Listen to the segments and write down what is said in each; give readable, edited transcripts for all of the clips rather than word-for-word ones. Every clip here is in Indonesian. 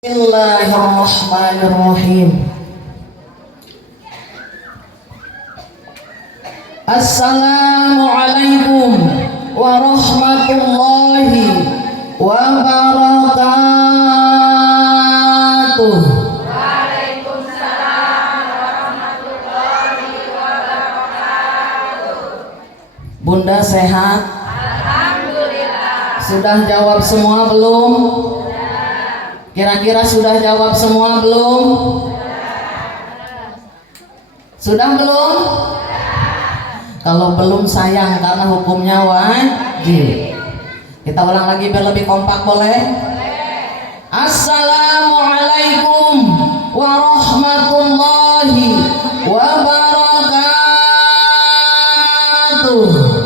Bismillahirrahmanirrahim. Assalamualaikum warahmatullahi wabarakatuh. Waalaikumsalam warahmatullahi wabarakatuh. Bunda sehat? Alhamdulillah. Sudah jawab semua belum? Kira-kira sudah jawab semua belum? Sudah belum? Kalau belum sayang karena hukumnya wajib. Kita ulang lagi biar lebih kompak, boleh? Assalamualaikum warahmatullahi wabarakatuh.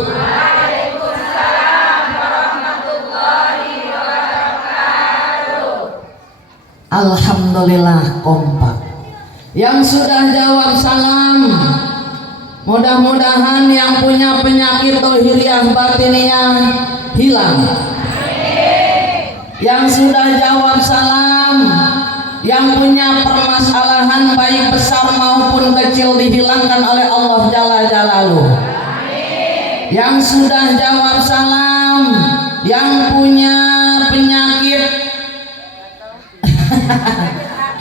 Alhamdulillah kompak. Yang sudah jawab salam, mudah-mudahan yang punya penyakit dohiriyah batiniyah hilang. Yang sudah jawab salam, yang punya permasalahan baik besar maupun kecil dihilangkan oleh Allah Jalla Jalaluhu. Yang sudah jawab salam, yang punya penyakit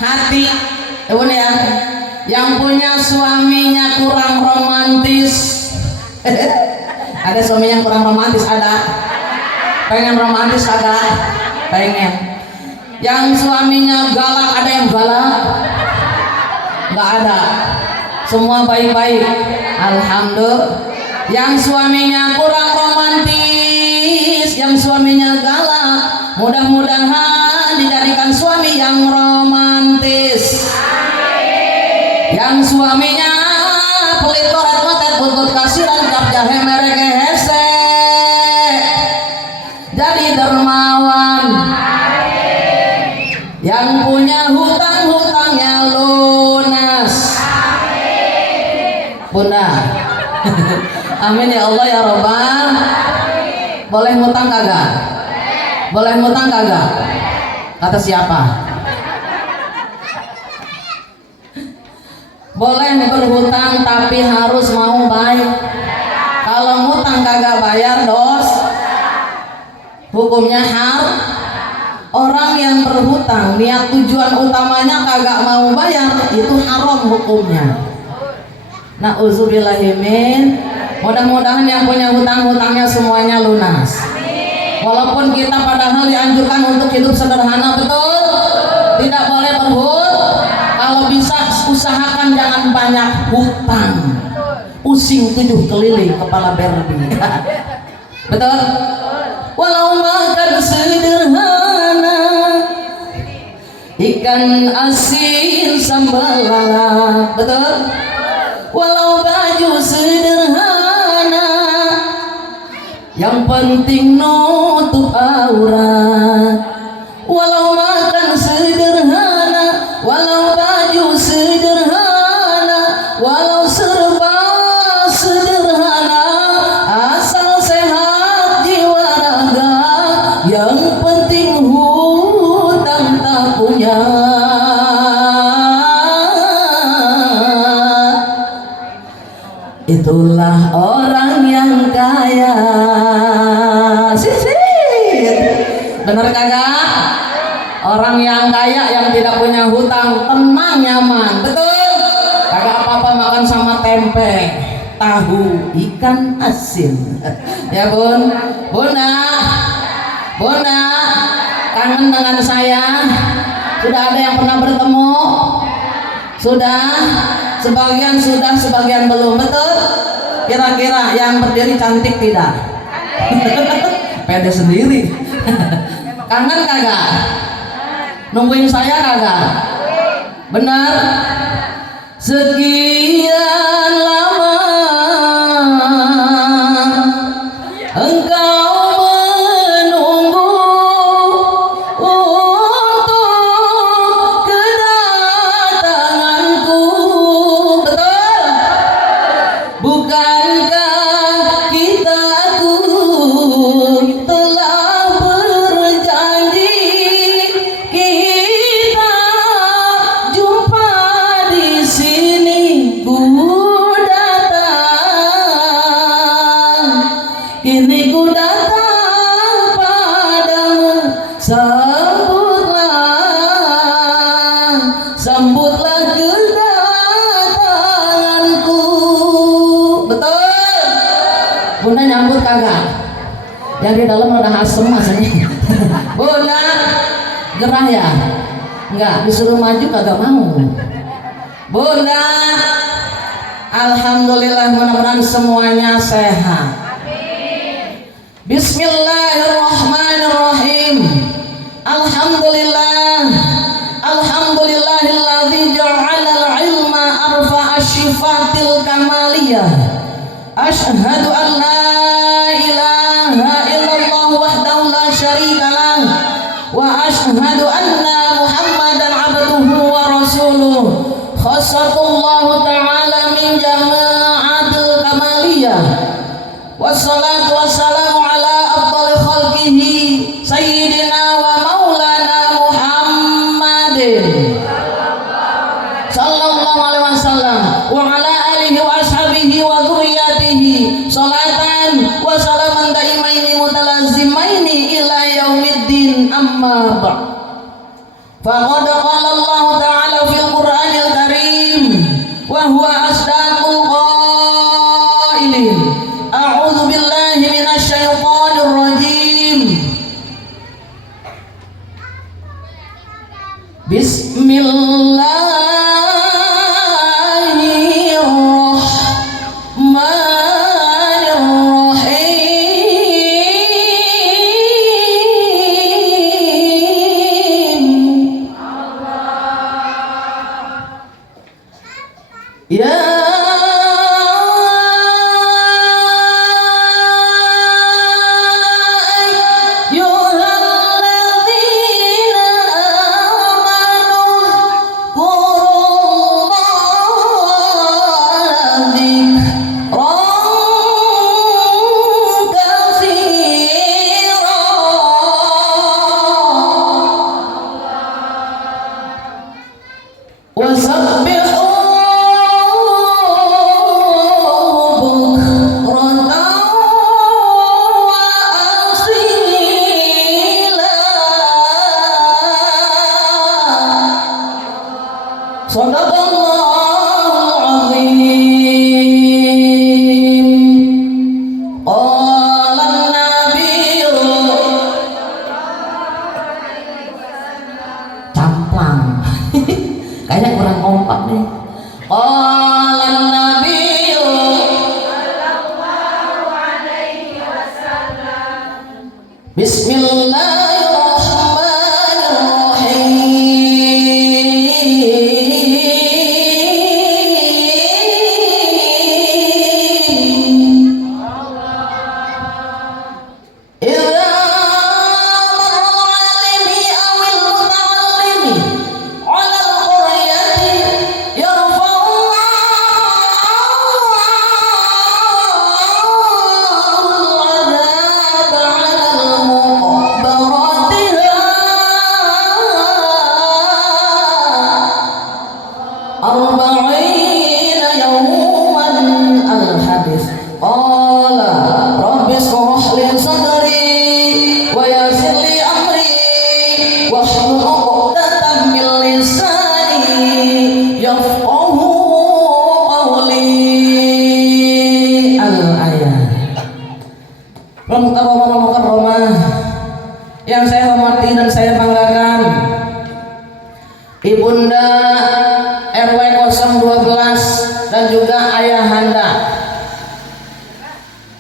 hati, ya, yang punya suaminya kurang romantis. Ada suami yang kurang romantis? Ada? Pengen romantis? Ada? Pengen. Yang suaminya galak? Ada yang galak? Nggak ada. Semua baik-baik. Alhamdulillah. Yang suaminya kurang romantis, yang suaminya galak, mudah-mudahan dijadikan suami yang romantis. Yang suaminya pelit koret matet butut kasiran kap jahe merek hese, jadi dermawan. Yang punya hutang-hutangnya lunas. Bunda. Amin ya Allah ya Rabbal. Boleh ngutang kagak? Boleh ngutang kagak? Kata siapa? Boleh berhutang tapi harus mau bayar. Kalau ngutang kagak bayar hukumnya haram. Orang yang berhutang niat tujuan utamanya kagak mau bayar, itu haram hukumnya. Nauzubillahimin. Mudah-mudahan yang punya hutang-hutangnya semuanya lunas. Walaupun kita padahal dianjurkan untuk hidup sederhana, betul? Tidak boleh berhutang. Kalau bisa usahakan jangan banyak hutang. Pusing 7 keliling kepala berbi. Betul? Walau makan sederhana, ikan asin sambal lala. Betul? Walau baju sederhana, yang penting nutup aurat. Walau makan sederhana, walau baju sederhana, walau serba sederhana, asal sehat jiwa raga, yang penting hutang tak punya. Itulah orang yang kaya. Bener kagak? Orang yang kaya yang tidak punya hutang tenang nyaman. Betul? Kagak apa-apa makan sama tempe, tahu, ikan asin. Ya bun, bunda, bunda, kangen dengan saya? Sudah ada yang pernah bertemu? Sudah? Sebagian sudah, sebagian belum. Betul? Kira-kira yang berdiri cantik tidak? Pede sendiri. Kangen kagak? Nungguin saya kagak? Benar? Sekian lama engkau menunggu untuk kedatanganku. Betul? Bukankah kita telah berjanji kagak? Yang di dalam ada asem masanya. Bunda, gerah ya? Enggak, disuruh maju kagak mau. Bunda, alhamdulillah mudah-mudahan semuanya sehat. Bismillahirrahmanirrahim. Alhamdulillah. Alhamdulillahilladzi ja'ala al-ilma arfa'a syifatil kamaliyah. Asyhadu an la ilaha illallah wahdahu la syarika lah wa asyhadu anna Muhammadan abduhu wa rasuluh. Khassatullahu ta'ala min jama'atil kamaliyah. Wassalatu wassalamu ala afdali khalqihi sayyidina wa maulana Muhammadin sallallahu alaihi wasallam wa ala alihi wa ashabihi wa dzurriyyatihi salatan wa salaman daimaini mutalazimaini ila yaumiddin amma ba'd. Faqad qala Allah ta'ala fil Qur'anil Karim wa huwa asdaqul qailin. A'udzu billahi minasyaitonir rajim. Bismillahirrahmanirrahim. Ya kayaknya kurang kompak nih. Qalan nabiyyu sallallahu alaihi wasallam. Arba'ina yawman al-hadis. Qala rabbi shrah li sadri wa yassir li amri wahlul 'uqdatam min lisani yafqahu qawli. Al-ayat. Mukarramah yang saya hormati dan saya banggakan, Ibunda RW 012 dan juga ayahanda.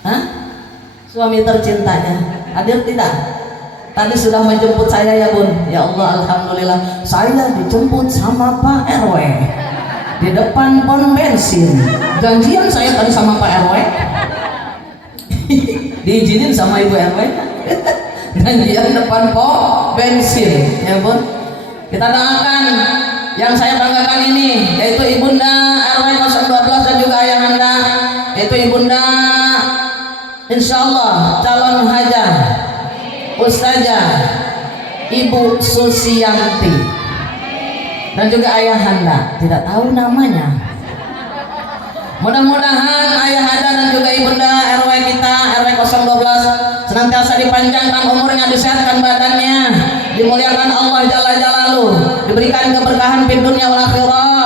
Hah? Suami tercintanya hadir tidak? Tadi sudah menjemput saya ya Bun. Ya Allah, alhamdulillah saya dijemput sama Pak RW di depan pom bensin. Janjian saya tadi sama Pak RW diizinin sama Ibu RW janjian depan pom bensin ya Bun. Kita doakan yang saya banggakan ini, yaitu Ibunda RW 012 dan juga ayahanda, yaitu Ibunda insyaallah calon hajah Ustazah Ibu Susianti dan juga ayahanda, tidak tahu namanya. Mudah-mudahan ayahanda dan juga Ibunda RW kita RW 012 senantiasa dipanjangkan umurnya, disehatkan badannya, dimuliakan Allah Jalla Jalaluh, diberikan keberkahan di dunia wal akhirah,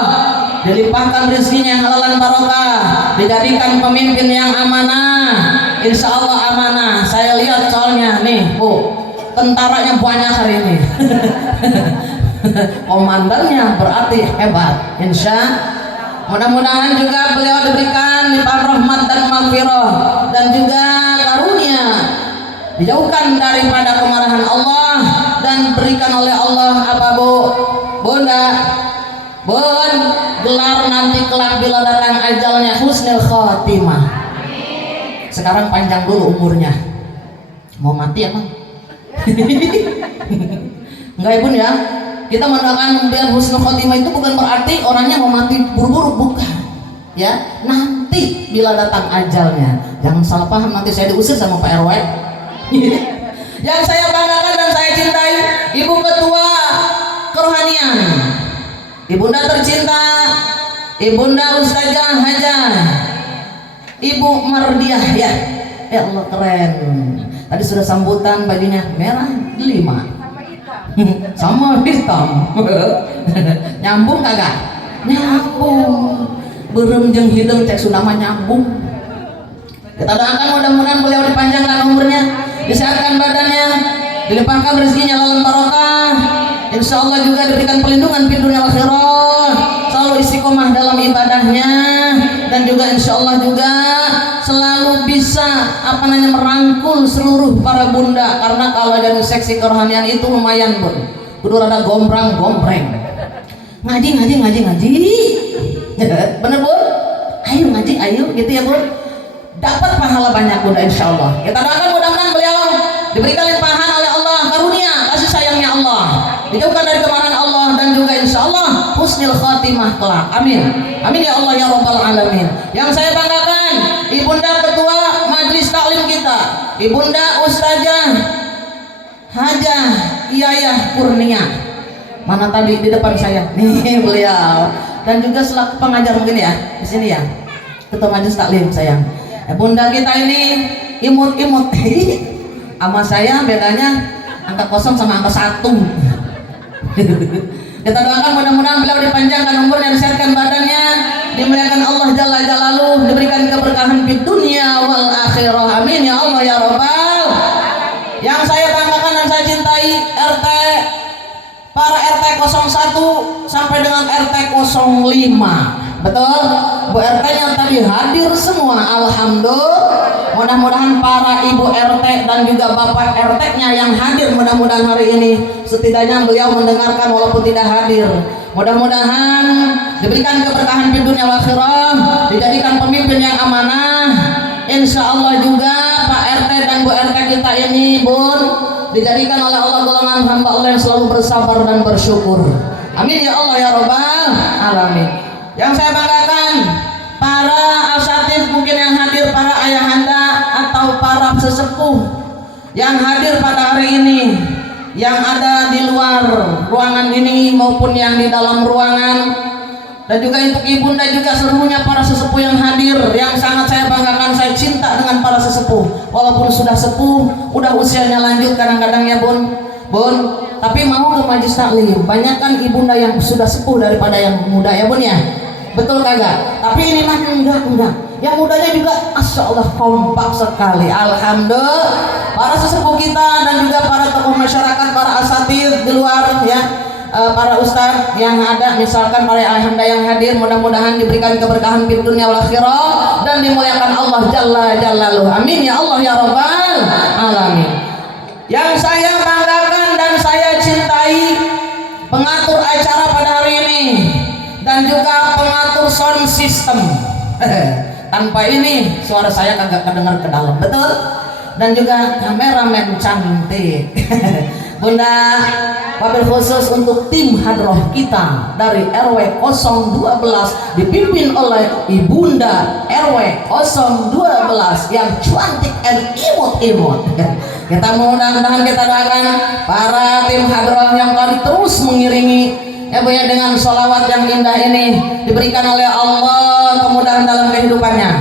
dilimpahkan rezekinya halalan barokah, dijadikan pemimpin yang amanah, Insya Allah amanah. Saya lihat soalnya nih, Bu, tentaranya banyak hari ini. Komandannya berarti hebat. Mudah-mudahan juga beliau diberikan limpahan rahmat dan maghfirah dan juga karunia, dijauhkan daripada kemarahan Allah dan berikan oleh Allah apa Bu? Bunda, Bun, gelar nanti kelak bila datang ajalnya husnul khotimah. Sekarang panjang dulu umurnya. Mau mati emang? Enggak ya Bun ya. Kita mendoakan biar husnul khotimah itu bukan berarti orangnya mau mati buru-buru, bukan. Ya, nanti bila datang ajalnya. Jangan salah paham, nanti saya diusir sama Pak RW. Yang saya banggakan dan saya cintai, Ibu Ketua Kerohanian, Ibunda tercinta, Ibunda Ustazah Hajah, Ibu Mardiah ya. Ya Allah keren. Tadi sudah sambutan bajunya merah 5. Sama hitam. Nyambung kagak? Nyambung. Berem jeung hidung cek sunama nyambung. Kita doakan mudah-mudahan beliau dipanjangkan umurnya, disehatkan badannya, dilimpahkan rezekinya lalan barokah. Insya Allah juga diberikan perlindungan di dunia akhirat, selalu istiqomah dalam ibadahnya, dan juga insya Allah juga selalu bisa merangkul seluruh para bunda, karena kalau jadi seksi kerohanian itu lumayan Bun, kudu rada gombrang-gombreng, ngaji bener Bun, ayo ngaji ayo gitu ya Bun, dapat pahala banyak Bunda insya Allah. Kita doakan mudah-mudahan beliau diberikan limpahan oleh Allah, karunia kasih sayangnya Allah, dijauhkan dari kemarahan Allah, dan juga insya Allah husnul khotimah kelak. Amin, amin ya Allah ya Rabbal alamin. Yang saya banggakan Ibunda Ketua Majelis Taklim kita, Ibunda Ustazah Hajah Iyayah Kurnia. Mana tadi di depan saya? Nih beliau. Dan juga selaku pengajar mungkin ya di sini ya, Ketua Majelis Taklim sayang. Bunda kita ini imut-imut. Sama saya bedanya angka 0 sama angka 1. Kita doakan mudah-mudahan beliau dipanjangkan umurnya, disehatkan badannya, dimuliakan Allah Jalla Jalaluh, diberikan keberkahan di dunia wal akhirah. Amin ya Allah ya Rabbal. Yang saya banggakan dan saya cintai RT, para RT 01 sampai dengan RT 05. Betul? Bu RT yang tadi hadir semua, alhamdulillah. Mudah-mudahan para ibu RT dan juga bapak RT-nya yang hadir, mudah-mudahan hari ini setidaknya beliau mendengarkan walaupun tidak hadir. Mudah-mudahan diberikan keberkahan di dunia akhirah, dijadikan pemimpin yang amanah. Insya Allah juga Pak RT dan Bu RT kita ini Bun, dijadikan oleh Allah golongan hamba Allah yang selalu bersabar dan bersyukur. Amin ya Allah ya Rabbal alamin. Yang saya banggakan para asatidz mungkin yang hadir, para ayahanda atau para sesepuh yang hadir pada hari ini, yang ada di luar ruangan ini maupun yang di dalam ruangan, dan juga untuk ibunda juga seluruhnya para sesepuh yang hadir, yang sangat saya banggakan. Saya cinta dengan para sesepuh walaupun sudah sepuh, udah usianya lanjut kadang-kadang ya Bun, tapi mau ke majelis taklim. Banyak kan ibunda yang sudah sepuh daripada yang muda ya Bun ya, betul kagak? Tapi ini mah enggak. Yang mudanya juga Masya Allah kompak sekali. Alhamdulillah. Para sesepuh kita dan juga para tokoh masyarakat, para asatidz di luar ya, para ustadz yang ada, misalkan para ayahanda yang hadir, mudah-mudahan diberikan keberkahan di dunia wal akhirah dan dimuliakan Allah Jalla Jalaluh. Amin ya Allah ya Rabbal alamin. Yang saya banggakan dan saya cintai pengatur acara pada hari ini dan juga pengatur sound system. Tanpa ini suara saya kagak kedengar ke dalam, betul? Dan juga kameramen cantik. Bunda, wabil khusus untuk tim hadroh kita dari RW 012 dipimpin oleh Ibunda RW 012 yang cantik dan imut-imut. Kita mudah-mudahan kita doakan para tim hadroh yang tadi terus mengiringi ya Bu ya, dengan sholawat yang indah ini, diberikan oleh Allah kemudahan dalam kehidupannya,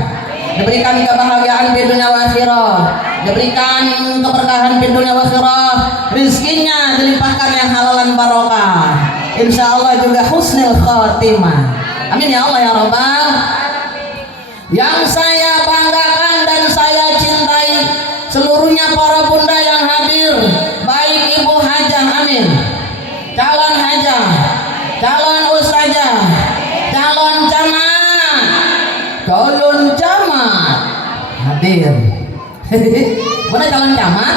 diberikan kebahagiaan di dunia akhirah, diberikan keberkahan di dunia akhirah, rizkinya dilimpahkan yang halalan barokah, insya Allah juga husnul khotimah. Amin ya Allah ya Rabbal. Yang saya banggakan dan saya cintai seluruhnya para bunda yang hadir, baik ibu hajah, amin, calon hajah, calon ustazah, calon camat, calon camat hadir. Mana calon camat?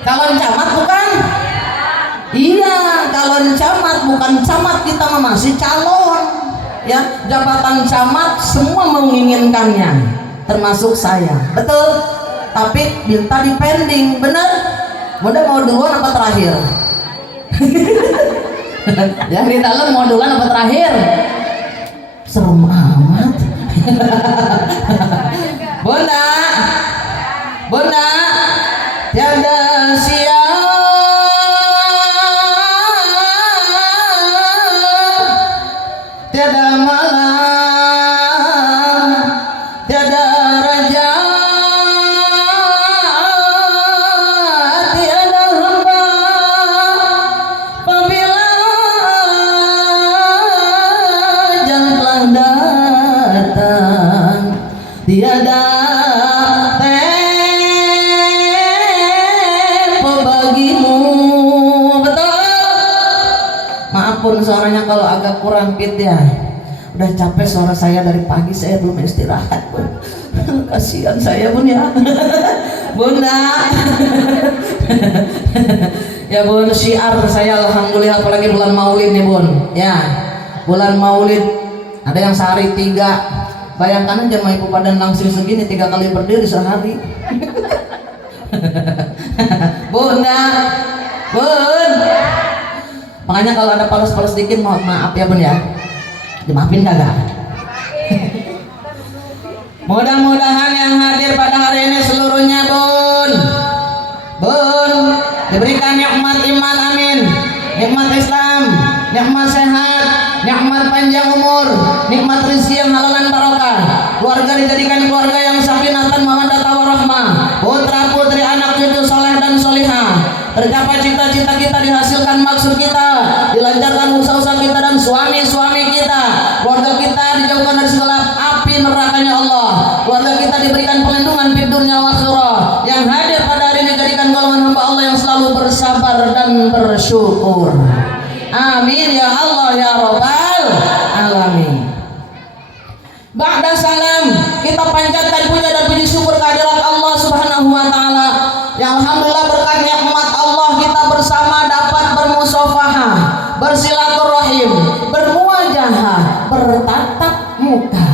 Calon camat bukan? Iya, calon camat, bukan camat, kita masih calon. Ya, jabatan camat semua menginginkannya, termasuk saya. Betul? Tapi minta dipending, bener? Mudah mau duluan apa terakhir? Yang di dalam mau duluan apa terakhir? Serem amat. Bunda, bunda, tiada siap, tiada malam, tiada raja, tiada hamba, apabila ajal telah datang, tiada tempo bagimu. Betul? Maafun suaranya kalau agak kurang fit ya. Udah capek suara saya dari pagi, saya belum istirahat pun. Kasihan saya bun ya. Bunda. Ya bun, syiar saya alhamdulillah, apalagi bulan maulid nih bun. Ya, bulan maulid ada yang sehari 3. Bayangkan aja mau ibu padan langsung segini 3 kali berdiri sehari. Bunda, bun. Makanya kalau ada palas-palas dikit maaf ya bun ya. Dimaafin kagak? Mudah-mudahan yang hadir pada hari ini seluruhnya bun, bun, diberikan nikmat iman, amin, nikmat Islam, nikmat sehat, nikmat panjang umur, nikmat rezeki yang halal dan barokah, keluarga dijadikan keluarga yang sakinatan mawaddah warahmah, putra putri anak cucu soleh dan solihah, tercapai cita-cita kita, dihasilkan maksud kita, dilancarkan usaha-usaha kita dan suami-suami kita, keluarga kita dijauhkan dari segala api nerakanya Allah, keluarga kita diberikan perlindungan di dunia wa akhirah. Yang hadir pada hari ini jadikan golongan hamba Allah yang selalu bersabar dan bersyukur. Amin ya Allah ya Rabbal alamin. Ba'da salam, kita panjatkan puja dan puji syukur kehadirat Allah Subhanahu wa taala. Yang alhamdulillah berkat nikmat Allah kita bersama dapat bermusafahah, bersilaturahim, bermuajahah, bertatap muka.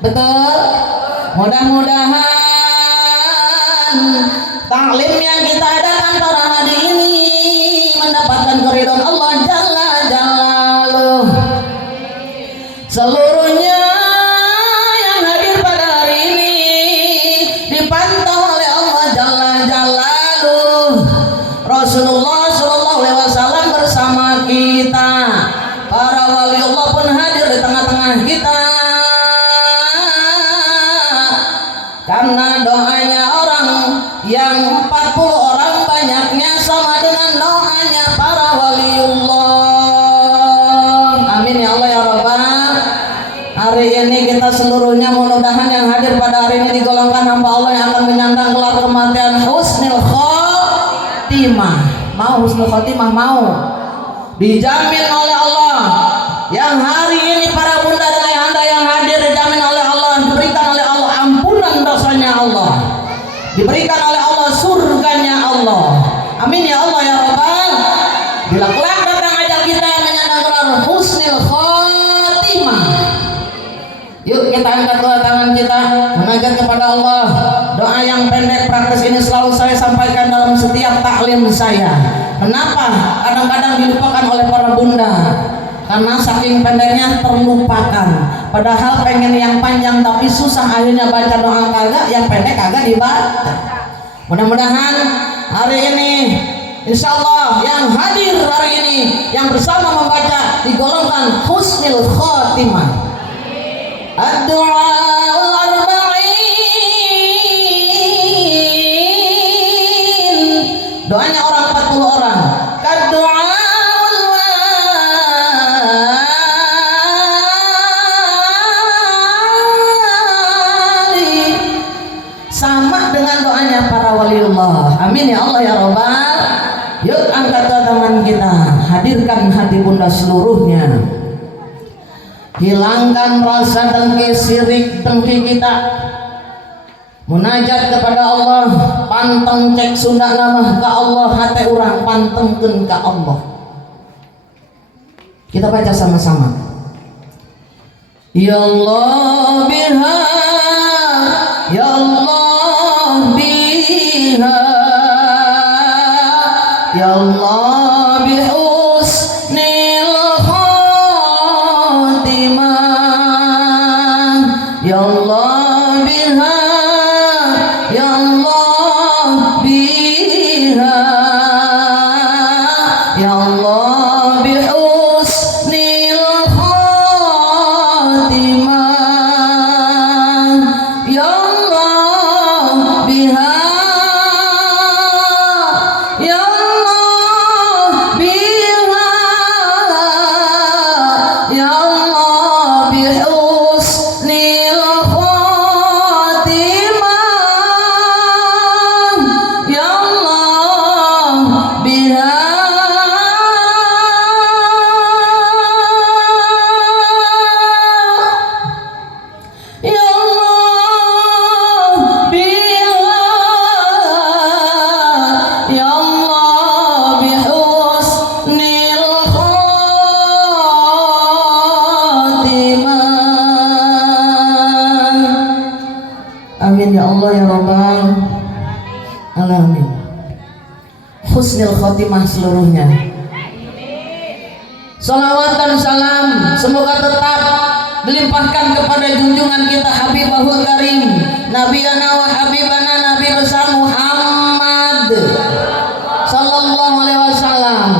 Betul? Mudah-mudahan taklim yang kita adakan pada hari ini mendapatkan keridhaan Allah Jalla Jalaluh. Seluruhnya yang hadir pada hari ini dipantau oleh Allah Jalla Jalaluh. Rasulullah Shallallahu Alaihi Wasallam bersama kita, para wali Allah pun hadir di tengah-tengah kita. Karena doanya orang yang 40 orang banyaknya sama dengan doanya para waliullah. Amin ya Allah ya Rabbal. Hari ini kita seluruhnya mudah-mudahan yang hadir pada hari ini digolongkan hamba Allah yang akan menyandang gelar kematian husnul khotimah. Mau husnul khotimah? Mau? Dijamin oleh Allah. Yang hari ini para bunda dan ayahanda yang hadir dijamin oleh Allah, diberikan oleh Allah ampunan dosanya Allah, diberikan oleh Allah surganya Allah. Amin ya Allah ya Rabbal. Bila kelak datang ajal kita menyandang gelar husnul khotimah, yuk kita angkat dua tangan kita munajat kepada Allah. Doa yang pendek praktis ini selalu saya sampaikan dalam setiap taklim saya. Kenapa? Kadang-kadang dilupakan oleh para bunda karena saking pendeknya terlupakan. Padahal pengen yang panjang tapi susah akhirnya baca doa kagak, yang pendek kagak dibaca. Mudah-mudahan hari ini insya Allah yang hadir hari ini yang bersama membaca digolongkan husnul khotimah. Ad-du'aul arba'in, doanya orang 40 orang. Kad-du'aul wali, sama dengan doanya para wali bunda seluruhnya. Hilangkan rasa dengki, sirik, dengki kita. Munajat kepada Allah, panteng cek Sunda nama ke Allah, hati orang pantengkeun ke Allah. Kita baca sama-sama. Ya Allah biha, ya Allah biha, ya Allah bihusnil khatimah, ya Allah biha, ya Allah biha, ya Allah bihusnil khatimah, ya Allah biha, ya Allah biha, ya Allah bihusnil khatimah, ya Allah biha, ya Allah biha, ya Allah bihusnil khatimah. Amin ya Allah ya Rabbal alamin. Husnul khotimah seluruhnya. Salawat dan salam semoga tetap dilimpahkan kepada junjungan kita Habibahul Karim, Nabiyana wa Habibana, Nabi besar Muhammad Sallallahu Alaihi Wasallam.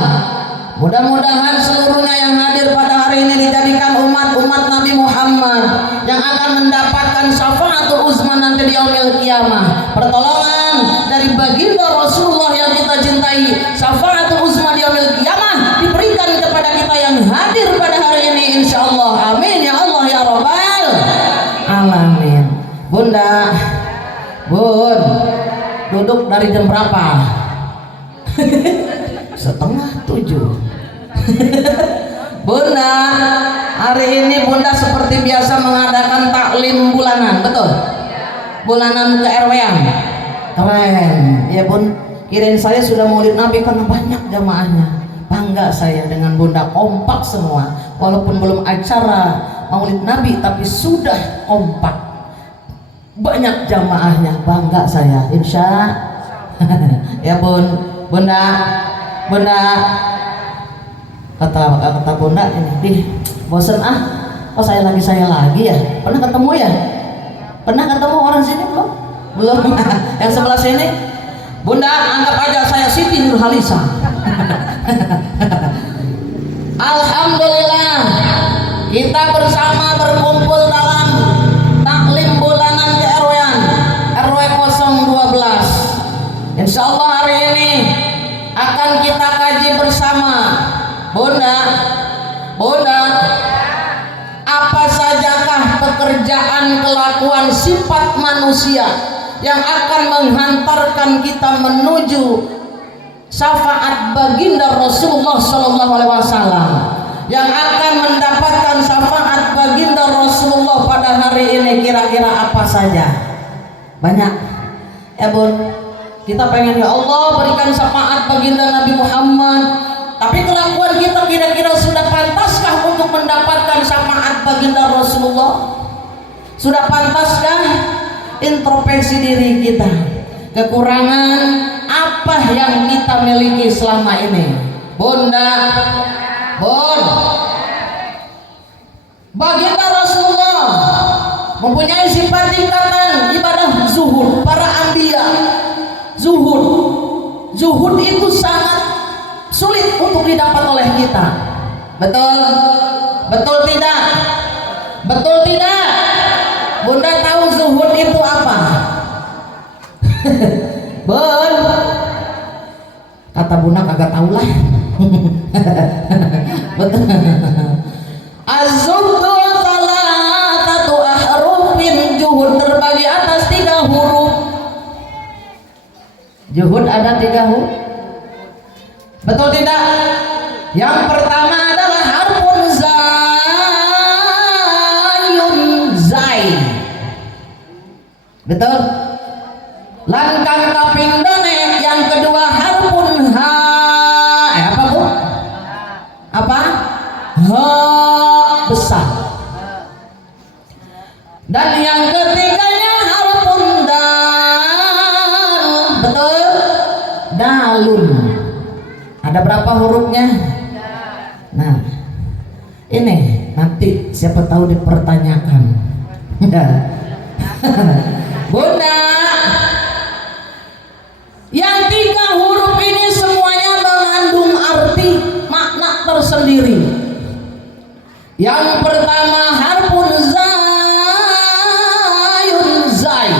Mudah-mudahan seluruhnya yang hadir pada hari ini dijadikan umat-umat Nabi Muhammad yang akan mendapatkan syafaatul uzma nanti di yaumil qiyamah. Pertolongan dari baginda Rasulullah yang kita cintai, syafaatul uzma di yaumil qiyamah diberikan kepada kita yang hadir pada hari ini insyaallah. Amin ya Allah ya Rabbal alamin. Bunda, Bun, duduk dari jam berapa? Setengah 7. Bunda, hari ini Bunda seperti biasa mengadakan taklim bulanan, betul? Bulanan ke RW-an. Keren. Ya Bun, kirain saya sudah maulid Nabi karena banyak jamaahnya. Bangga saya dengan Bunda, kompak semua. Walaupun belum acara maulid Nabi tapi sudah kompak. Banyak jamaahnya, bangga saya. Insya ya Bun, Bunda, kata Bunda ini, bosen kok saya lagi ya. Pernah ketemu ya? Pernah ketemu orang sini belum? Belum. Yang sebelah sini, Bunda anggap aja saya Siti Nurhalisa. Alhamdulillah kita bersama berkumpul dalam taklim bulanan ke RW-an, RW 012. Insya Allah hari ini akan kita kaji bersama. Bunda, apa sajakah pekerjaan, kelakuan, sifat manusia yang akan menghantarkan kita menuju syafaat baginda Rasulullah Sallallahu Alaihi Wasallam, yang akan mendapatkan syafaat baginda Rasulullah pada hari ini? Kira-kira apa saja? Banyak ya Bun. Kita pengen ya Allah berikan syafaat baginda Nabi Muhammad, tapi kelakuan kita kira-kira sudah pantaskah untuk mendapatkan syafaat baginda Rasulullah? Sudah pantaskah? Introspeksi diri kita, kekurangan apa yang kita miliki selama ini. Bunda, Bun, baginda Rasulullah mempunyai sifat tingkatan ibadah zuhud. Para anbiya zuhud itu sangat sulit untuk didapat oleh kita. Betul tidak? Bunda tahu zuhud itu apa? Bun, kata Bunda kagak tahu lah. Betul. Az-zuhdu salatatu ahrufin, zuhud terbagi atas 3 huruf. Zuhud ada 3 huruf. Betul tidak? Yang pertama adalah Betul? Langkang kapindone yang kedua harpun ha. Apa Bu? Apa? Ha besar. Dan yang ketiganya harpun dal. Betul? Dalun. Ada berapa hurufnya? Nah, ini nanti siapa tahu dipertanyakan. Bunda, yang 3 huruf ini semuanya mengandung arti makna tersendiri. Yang pertama harfun zayun zai.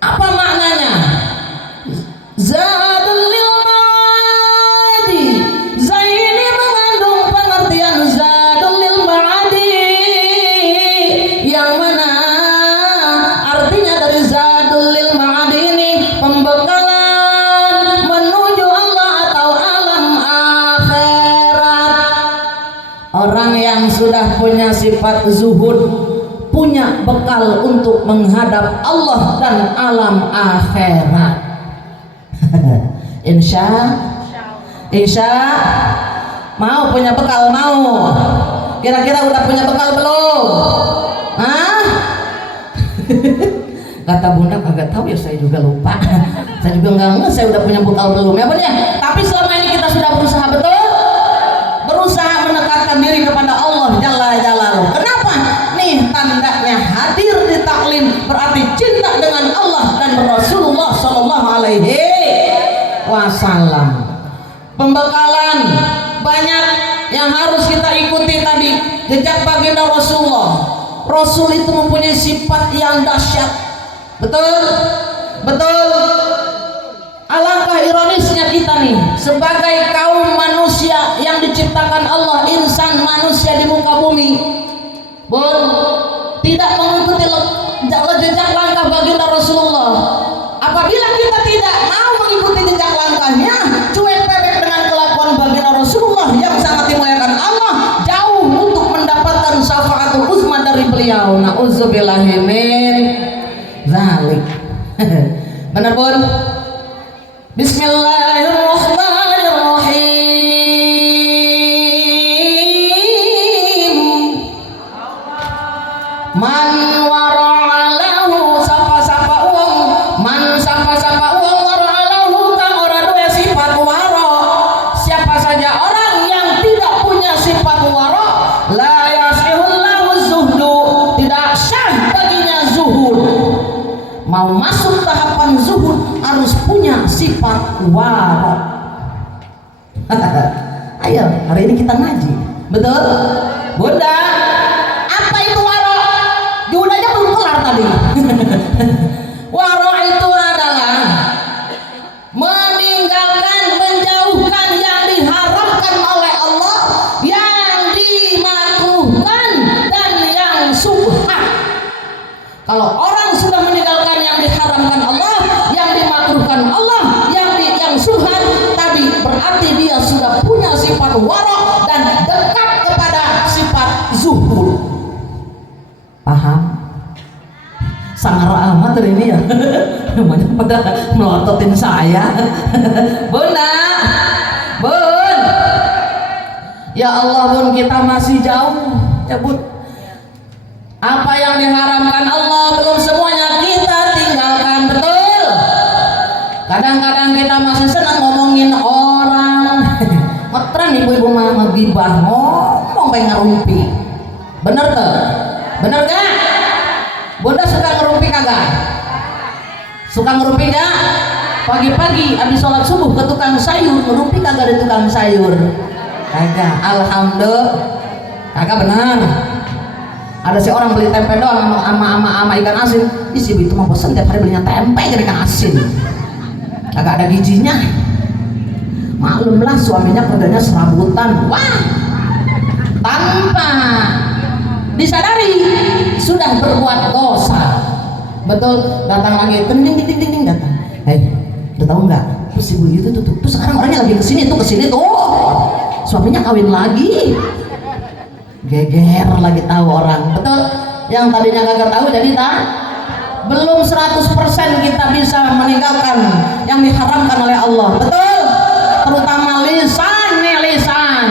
Apa maknanya? Zadul lil ma'adi. Zai ini mengandung pengertian zadul lil ma'adi, yang mana artinya dari zadul lil ma'adi ini pembekalan menuju Allah atau alam akhirat. Orang yang sudah punya sifat zuhud punya bekal untuk menghadap Allah dan alam akhirat. Insya mau punya bekal, mau. Kira-kira udah punya bekal belum? Hah? Kata Bunda kagak tahu ya, saya juga lupa. Saya juga nggak ngerti saya udah punya bekal belum ya Bunda. Tapi selama ini kita sudah berusaha, betul? Berusaha mendekatkan diri kepada Allah Jalla Jalaluhu. Kenapa? Nih tandanya hadir di taklim berarti cinta dengan Allah dan Rasulullah Sallallahu Alaihi Wasallam. Pembekalan banyak yang harus kita ikuti tadi. Jejak baginda Rasulullah. Rasul itu mempunyai sifat yang dahsyat. Betul? Betul? Alangkah ironisnya kita nih sebagai kaum manusia yang diciptakan Allah, insan manusia di muka bumi, tidak mengikuti jejak langkah baginda Rasulullah. Apabila kita tidak mau mengikuti jejak langkahnya, cuek pepek dengan kelakuan baginda Rasulullah yang sangat dimuliakan Allah, jauh untuk mendapatkan syafaatul uzma dari beliau. Nauzubillahi min dzalik. Benar Bun? Bismillahirrahmanirrahim. Man wara'alahu sapa-sapa uang, man sapa-sapa uang wara'alahu kang ora duwe sifat wara. Siapa saja orang yang tidak punya sifat wara, la yasihul lahu zuhdu, tidak sah baginya zuhud. Mau masuk tahapan zuhud harus punya sifat wara. Ayo, hari ini kita ngaji. Betul? Bunda, apa itu wara? Judulnya belum kelar tadi. Wara itu adalah meninggalkan, menjauhkan yang diharamkan oleh Allah, yang dimakruhkan dan yang subhat. Kalau orang sudah meninggalkan yang diharamkan Allah, yang dimakruhkan Allah, yang subhat tadi, berarti dia sudah punya sifat wara dan dekat kepada sifat zuhud. Paham? Sangar amat hari ini ya. Namanya pada melototin saya. Bunda, Bun, ya Allah Bun, kita masih jauh ya Bun. Apa yang diharamkan Allah belum semuanya kita tinggalkan, betul? Kadang-kadang kita masih senang ngomongin orang. Ngetren ibu-ibu mah ngegibah, ngomong pengen ngerumpi. Bener tuh? Bener gak? Bunda suka ngerumpi kagak? Suka ngerumpi gak? Pagi-pagi habis sholat subuh ke tukang sayur, ngerumpi kagak di tukang sayur? Kagak, alhamdulillah. Kagak benar. Ada si orang beli tempe doang sama ikan asin. Ih si itu mah bosan tiap hari belinya tempe jadi ikan asin. Kagak ada gizinya. Maklumlah suaminya kerjanya serabutan. Wah, tanpa disadari sudah berbuat dosa. Betul? Datang lagi, ding datang. Udah tahu nggak? Terus ibu itu tuh sekarang orangnya lagi kesini tuh. Suaminya kawin lagi. Geger lagi tahu orang. Betul? Yang tadinya kagak tahu jadi belum 100% kita bisa meninggalkan yang diharamkan oleh Allah. Betul? Terutama lisan nih, lisan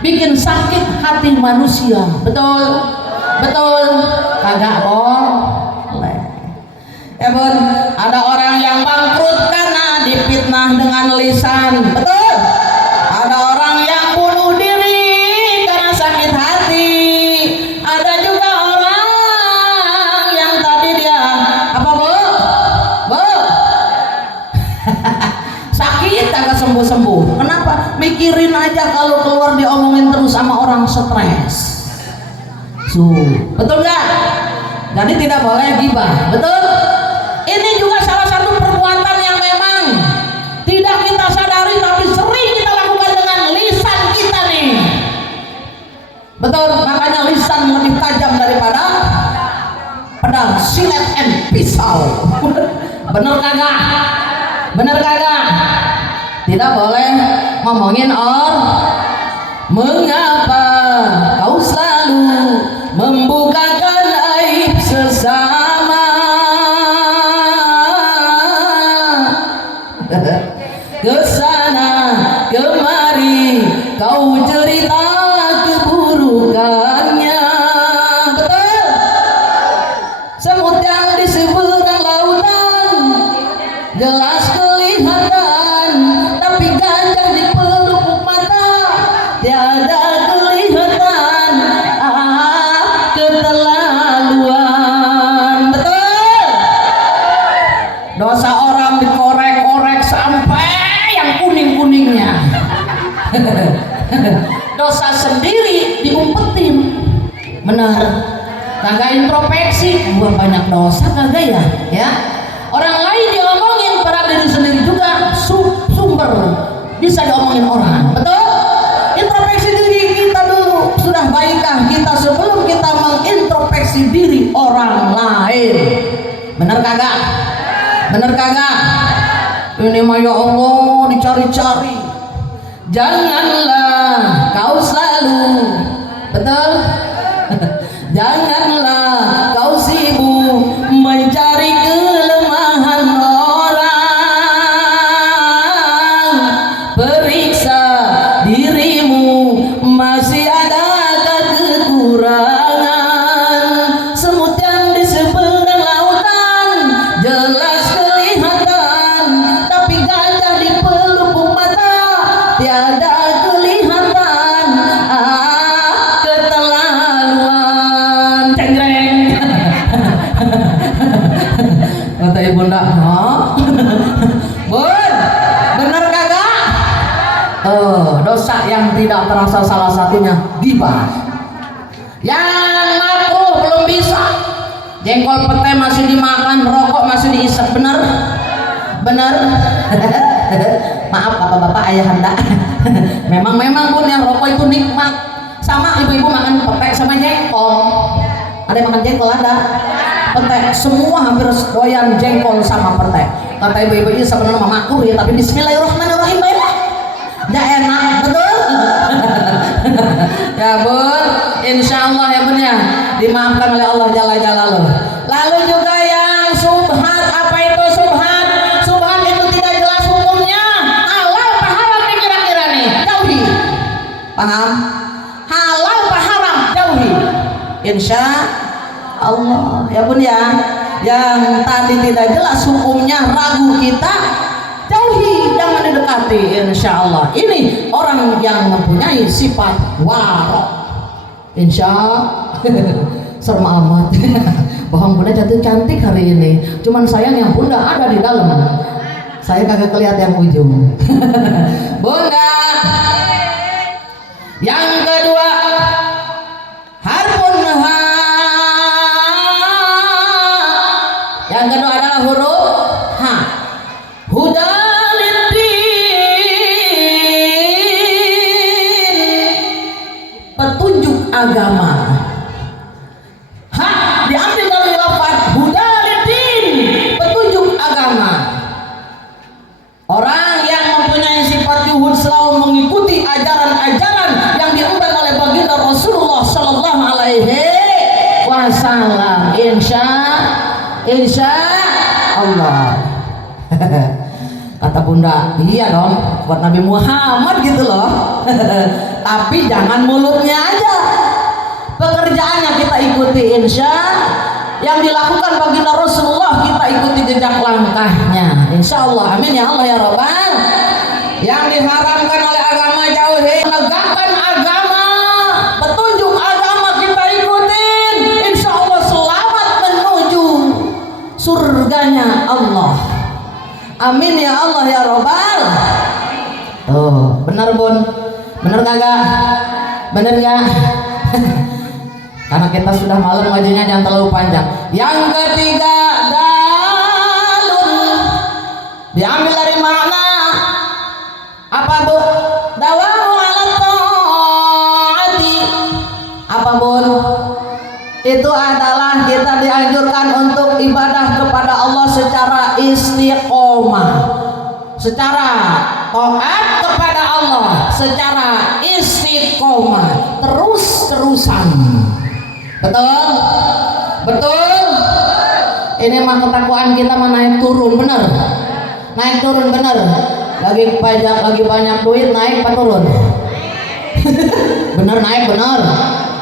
bikin sakit hati manusia. Betul? Betul? Kagak boleh. Ya bun, ada orang yang bangkrut karena difitnah dengan lisan. Betul? Ada orang yang bunuh diri karena sakit hati. Ada juga orang yang tadi dia apa bu? Bu sakit kagak sembuh-sembuh. Kenapa? Mikirin aja kalau keluar diomongin terus sama orang stres. Betul nggak? Jadi tidak boleh gibah. Betul? Ini juga salah satu perbuatan yang memang tidak kita sadari tapi sering kita lakukan dengan lisan kita nih. Betul? Makanya lisan lebih tajam daripada pedang silet and pisau. Bener kagak? Bener kagak? Tidak boleh ngomongin orang. Mengapa kau selalu membukakan aib sesama? Kesana kemari kau cerita keburukannya. Betul? Semut yang di seberang lautan jelas kelihatan, tapi gajah di pelupuk mata tiada kelihatan. Keterlaluan. Betul? Dosa orang dikorek-korek sampai yang kuning-kuningnya. Dosa sendiri diumpetin. Benar? Kagak introspeksi, gua banyak dosa kagak ya? Ya. Orang lain diomongin, pada diri sendiri juga sumber bisa diomongin orang. Betul? Introspeksi diri kita dulu. Sudah baikkah kita sebelum kita mengintrospeksi diri orang lain? Benar kagak? Benar kagak? Ini mah ya Allah dicari-cari. Janganlah kau selalu, betul? Janganlah kau sibuk mencari kelemahan orang. Periksa dirimu, masih adakah kekurangan? Semut yang di seberang lautan jelas kelihatan, tapi gajah di pelupuk mata tiada kelihatan. Keterlaluan. Cengreng. Kata ibunda, bun, bener kagak? Dosa yang tidak terasa salah satunya gibah. Yang makruh belum bisa. Jengkol pete masih dimakan, rokok masih diisap. Bener? Bener? Maaf bapak-bapak ayahanda. Memang pun yang rokok itu nikmat. Sama ibu-ibu makan pete sama jengkol. Ada yang makan jengkol ada? Pete, semua hampir doyan jengkol sama pete. Kata ibu-ibu ini sebenarnya makruh ya, tapi bismillahirrahmanirrahim baiklah. Ya enak, betul? Ya bun, insya Allah ya bun ya, dimaafkan oleh Allah Jalla Jalaluh. Lalu juga yang subhat, apa itu subhat? Subhat itu tidak jelas hukumnya, halal apa haram nih kira-kira nih? Tauhid, paham? Halal apa haram? Tauhid. Insya Allah ya bun ya. Yang tadi tidak jelas hukumnya, ragu kita, tauhid jangan didekati. Insya Allah ini orang yang mempunyai sifat warok. Insya serem amat. Bohong bunda jatuh cantik hari ini, cuman sayang yang bunda ada di dalam, saya kagak kelihatan yang ujung. Bunda yang kedua harfun ha. Yang kedua adalah huruf ha. Petunjuk agama. Hak diambil dari lafaz hudaliddin, petunjuk agama. Orang yang mempunyai sifat yuhud selalu mengikuti ajaran-ajaran yang diemban oleh baginda Rasulullah Sallallahu Alaihi Wasallam. Insya insya Allah. Kata bunda, iya dong buat Nabi Muhammad gitu loh. Tapi jangan mulutnya aja, pekerjaannya kita ikuti insya. Yang dilakukan baginda Rasulullah kita ikuti jejak langkahnya insya Allah. Amin ya Allah ya Rabbal. Yang diharamkan oleh agama tauhid, menegakkan agama, petunjuk agama kita ikutin, insya Allah selamat menuju surganya Allah. Amin ya Allah ya Rabbal. Tuh benar bun, benar kagak, benar gak? Karena kita sudah malam ngajinya jangan terlalu panjang. Yang ketiga dalun, diambil dari makna apa bu? Dawamu ala ta'ati. Apa bun? Itu adalah kita dianjurkan untuk ibadah kepada Allah secara istiqomah, secara taat kepada Allah secara istiqomah, terus-terusan. Betul? Betul? Ini mah ketakwaan kita mah naik turun, bener? Naik turun bener. Lagi pajak, lagi banyak duit, naik apa turun? Bener naik bener.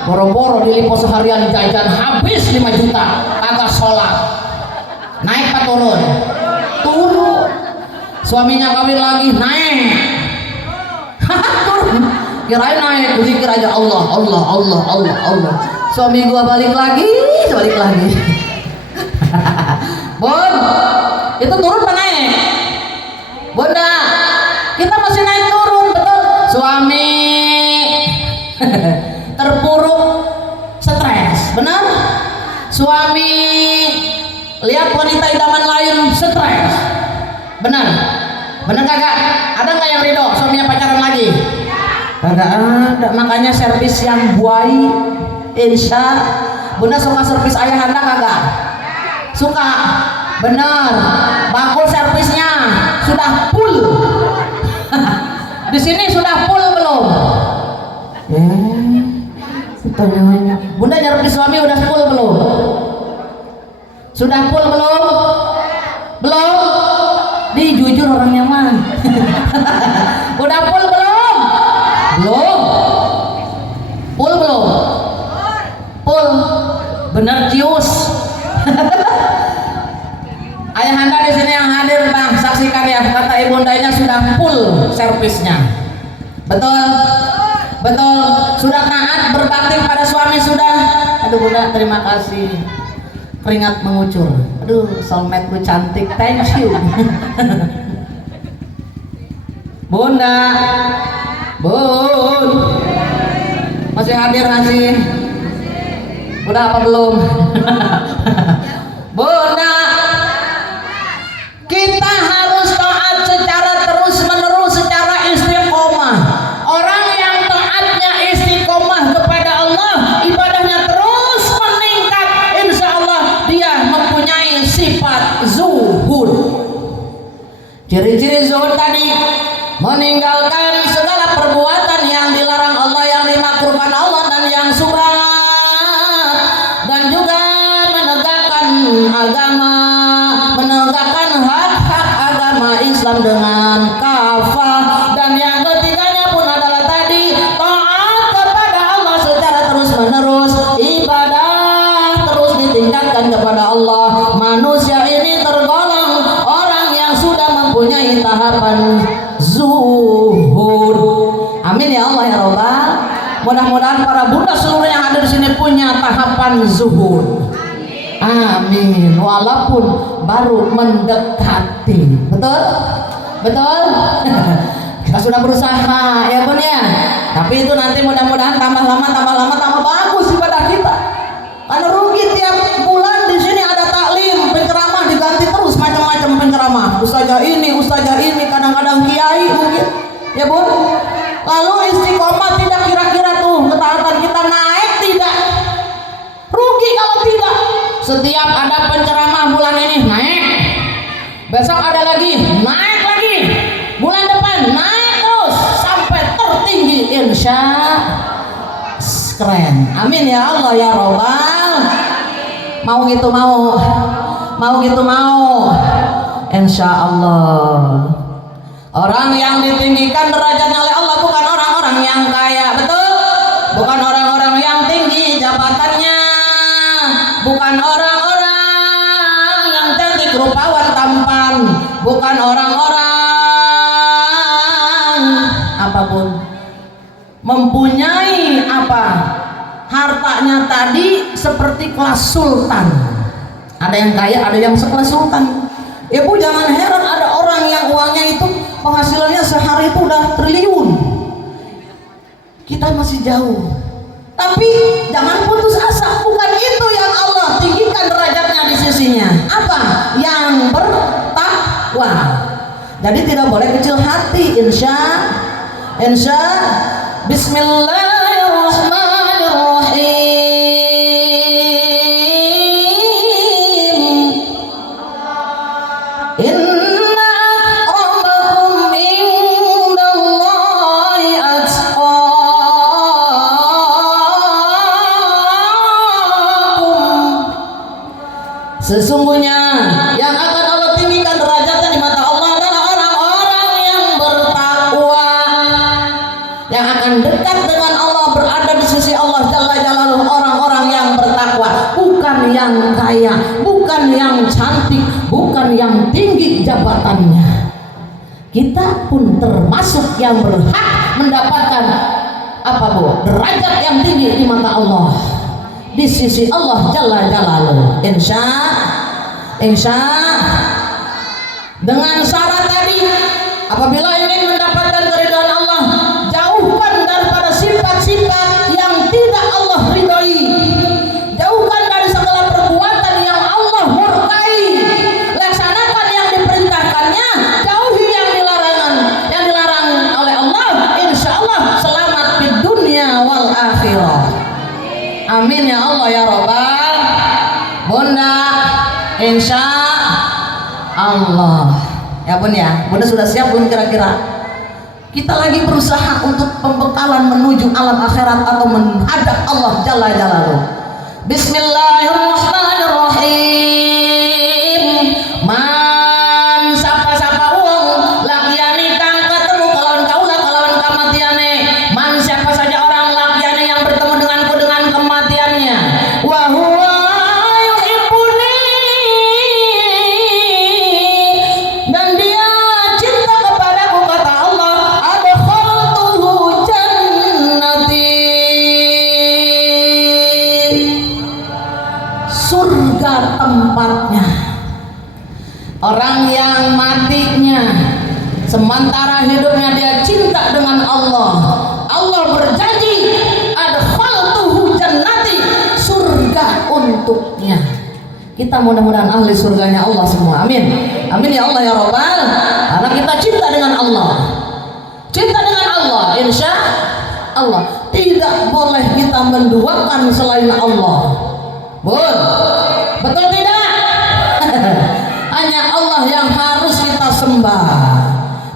Boro-boro di lipo seharian jajan habis 5 juta, kagak sholat. Naik apa turun? Turun. Suaminya kawin lagi, naik. Turun. Kirain naik, berzikir aja Allah, Allah, Allah, Allah, Allah. Suami gua balik lagi. Bun, itu turun apa naik? Bunda, kita masih naik turun, betul? Suami terpuruk stres, benar? Suami lihat wanita idaman lain stres, benar? Benar kagak? Ada nggak yang ridho suaminya pacaran lagi? Kagak ada, makanya servis yang buai. Insya bunda suka servis ayah anda kagak? Suka? Benar. Bakul servisnya sudah full. Di sini sudah full belum? Tanya bunda nyervis suami udah full belum? Sudah full belum? Belum? Di jujur orangnya mah. Udah full belum? Belum. Full belum? Full. Bener cius. Ayah anda di sini yang hadir bang, saksikan ya, kata ibundanya sudah full servisnya. Betul? Betul. Sudah taat berbakti pada suami sudah. Aduh bunda terima kasih. Keringat mengucur. Aduh soulmate ku cantik, thank you. Bunda, bun, masih hadir masih? Udah apa belum? Bunda, kita harus taat secara terus menerus, secara istiqomah. Orang yang taatnya istiqomah kepada Allah, ibadahnya terus meningkat, insya Allah dia mempunyai sifat zuhud. Ciri-ciri zuhud tadi meninggalkan segala perbuatan yang dilarang Allah, yang dimakruhkan Allah dan yang subhat, dan juga menegakkan agama, menegakkan hak-hak agama Islam dengan kafah. Dan yang ketiganya pun adalah tadi taat kepada Allah secara terus menerus, ibadah terus ditingkatkan kepada Allah. Manusia ini tergolong orang yang sudah mempunyai tahapan zuhud. Amin ya Allah ya Rabbal. Mudah-mudahan para bunda seluruh yang hadir di sini punya tahapan zuhud. Amin. Walaupun baru mendekati. Betul? Betul? Kita sudah berusaha ya bun ya. Tapi itu nanti mudah-mudahan tambah lama tambah bagus ibadah kita. Karena rugi tiap bulan di sini ada taklim, penceramah diganti terus macam-macam penceramah. Ustazah ini, kadang-kadang kiai mungkin. Ya bun. Lalu istiqomah tidak, kira-kira tuh ketaatan kita naik tidak? Rugi kalau tidak. Setiap ada penceramah bulan ini naik, besok ada lagi naik lagi, bulan depan naik terus sampai tertinggi insya keren. Amin ya Allah ya Rabbal. Mau gitu mau. Mau gitu mau. Insya Allah. Orang yang ditinggikan derajatnya oleh Allah bukan orang-orang yang kaya, betul? Bukan orang-orang yang tinggi jabatannya, bukan orang-orang yang cantik rupawan tampan, bukan orang-orang apapun mempunyai apa hartanya tadi seperti kelas sultan. Ada yang kaya, ada yang sekelas sultan. Ibu jangan heran ada orang yang uangnya itu penghasilannya sehari itu udah triliun. Kita masih jauh. Tapi jangan putus asa, bukan itu yang Allah tinggikan derajatnya di sisinya. Apa? Yang bertakwa. Jadi tidak boleh kecil hati. Insya Bismillahirrahmanirrahim. Inna akramakum indallahi atqakum. Sesungguhnya yang akan Allah tinggikan derajatnya di mata Allah adalah orang-orang yang bertakwa, yang akan dekat dengan Allah, berada di sisi Allah Jalla Jalaluhu. Orang-orang yang bertakwa, bukan yang kaya, bukan yang cantik, bukan yang tinggi jabatannya. Kita pun termasuk yang berhak mendapatkan apa Bu? Derajat yang tinggi di mata Allah, di sisi Allah Jalla Jalaluhu. Insya dengan syarat tadi, apabila ingin mendapatkan keridhaan Allah, jauhkan daripada sifat-sifat yang tidak Allah ridhoi, jauhkan dari segala perbuatan yang Allah murkai, laksanakan yang diperintahkannya, jauhi yang dilarang oleh Allah. Insya Allah selamat di dunia wal akhirah. Amin ya Allah ya Rabbal. Bunda, insya Allah ya Bun ya. Bunda sudah siap belum kira-kira? Kita lagi berusaha untuk pembekalan menuju alam akhirat atau menghadap Allah Jalla Jalaluhu. Bismillahirrahmanirrahim. Man sapa-sapa wong lakyani kang ketemu kalawan kaula kalawan kematiane. Man siapa saja orang lakyani yang bertemu denganku dengan kematiannya. Wa huwa yuhibbuni, dan dia cinta kepadaku kata Allah, adkhaltuhu jannati, surga tempatnya. Orang yang matinya sementara hidupnya dia cinta dengan Allah, Allah berjanji adkhaltuhu jannati, surga untuknya. Kita mudah-mudahan ahli surganya Allah semua. Amin. Amin ya Allah ya Rabbal. Karena kita cinta dengan Allah, cinta dengan Allah. Insya Allah tidak boleh kita menduakan selain Allah. Betul tidak? Hanya Allah yang harus kita sembah.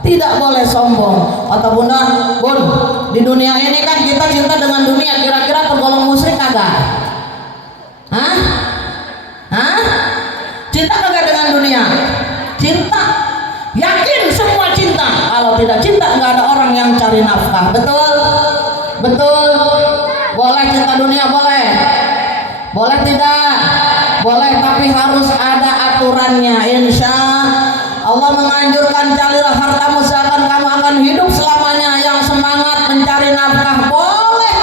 Tidak boleh sombong. Atau Bunda, Bun, di dunia ini kan kita cinta dengan dunia, kira-kira tergolong musyrik kagak? Hah? Cinta kagak dengan dunia? Cinta. Yakin semua cinta. Kalau tidak cinta nggak ada orang yang cari nafkah. Betul? Betul. Boleh cinta dunia, boleh. Boleh tidak? Boleh, tapi harus ada aturannya. Insya Allah menganjurkan carilah hartamu seakan kamu akan hidup selamanya. Yang semangat mencari nafkah boleh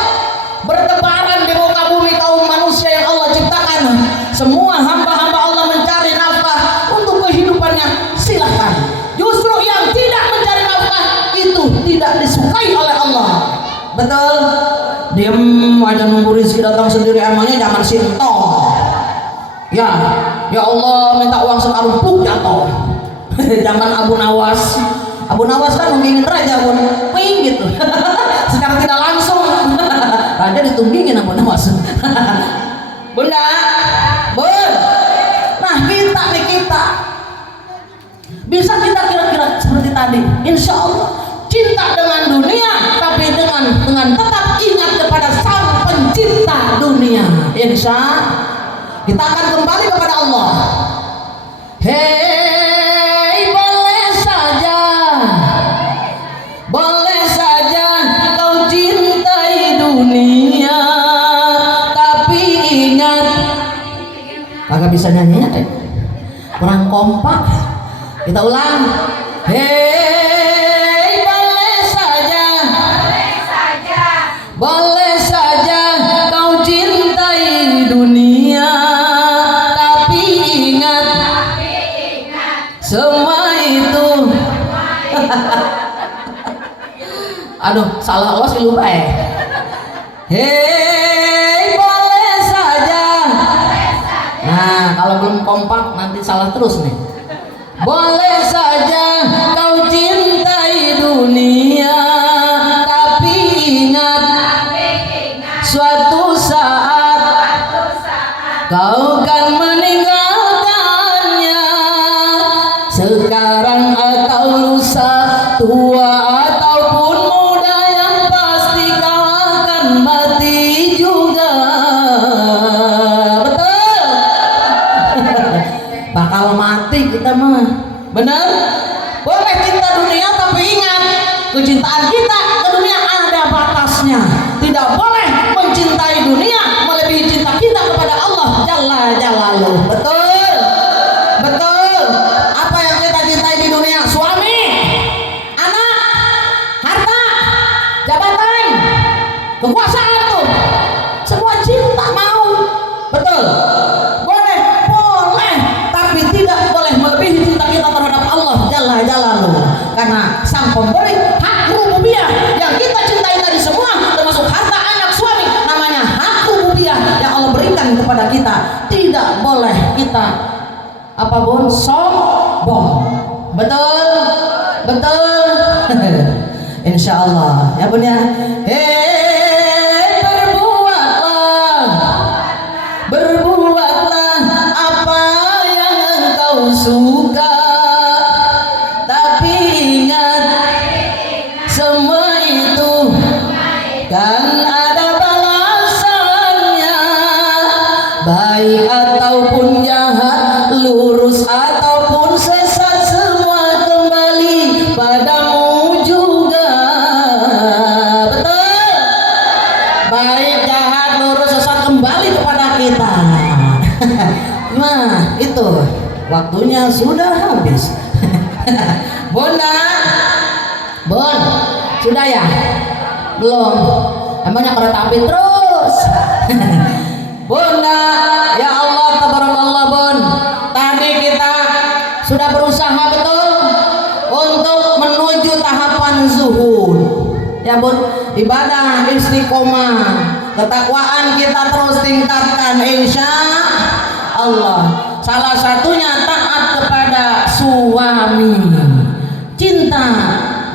bertebaran di muka bumi kaum manusia yang Allah ciptakan. Semua hamba-hamba Allah mencari nafkah untuk kehidupannya, silahkan. Justru yang tidak mencari nafkah itu tidak disukai oleh Allah. Betul? Diam aja nunggu rezeki datang sendiri, emangnya jangan sintong. Ya Allah, minta uang sekarung puk jatuh. Zaman Abu Nawas. Abu Nawas kan menginginkan raja Bun, ping gitu. Secara tidak langsung raja ditunggingin Abu Nawas. Bunda, Bun. Nah kita bisa kita kira-kira seperti tadi. Insya Allah cinta dengan dunia, tapi dengan tetap ingat kepada Sang Pencipta dunia. Insya kita akan kembali kepada Allah. dunia, tapi ingat. Kagak bisa nyanyinya kurang kompak. Kita ulang. Hei, boleh saja, boleh saja kau cintai dunia, tapi ingat, semua itu. Aduh, salah Allah sih lupa ya. Hei, boleh saja. Nah, kalau belum kompak nanti salah terus nih. Boleh saja kau cintai dunia, tapi ingat, suatu saat kau kan meninggalkannya. Sekarang atau lusa, tua ataupun muda, yang pasti kau akan mati juga. Betul? Bakal mati kita mah. Benar? Boleh cinta dunia, tapi ingat, kecintaan kita ke dunia ada batasnya. Tidak boleh mencintai dunia melebihi cinta kita kepada Allah Jalla Jalaluh. Betul? Betul. Apa yang kita cintai di dunia? Suami, anak, harta, jabatan, kekuasaan tuh. Semua cinta mau. Betul? Boleh, boleh, tapi tidak boleh melebihi cinta kita terhadap Allah Jalla Jalaluh. Karena sang pemberi hak rububiyah yang kita cintai tadi semua, termasuk harta, anak, suami, namanya hak rububiyah yang Allah berikan kepada kita. Tidak boleh kita apapun sombong. Betul? Betul? Insya Allah ya Bun ya. Hei, berbuatlah apa yang engkau suka, tapi ingat, semua itu kan ada balasannya. Baik ataupun jahat, lurus ataupun sesat, semua kembali padamu juga. Betul? Baik, jahat, lurus, sesat kembali kepada kita. Nah, itu waktunya sudah habis. Bunda, Bon, sudah ya? Belum? Emangnya kereta api terus? Bunda, ya Allah, tabarakallah Bun. Tadi kita sudah berusaha betul untuk menuju tahapan zuhud. Ya Bun, ibadah istiqomah, ketakwaan kita terus tingkatkan insya Allah. Salah satunya taat kepada suami, cinta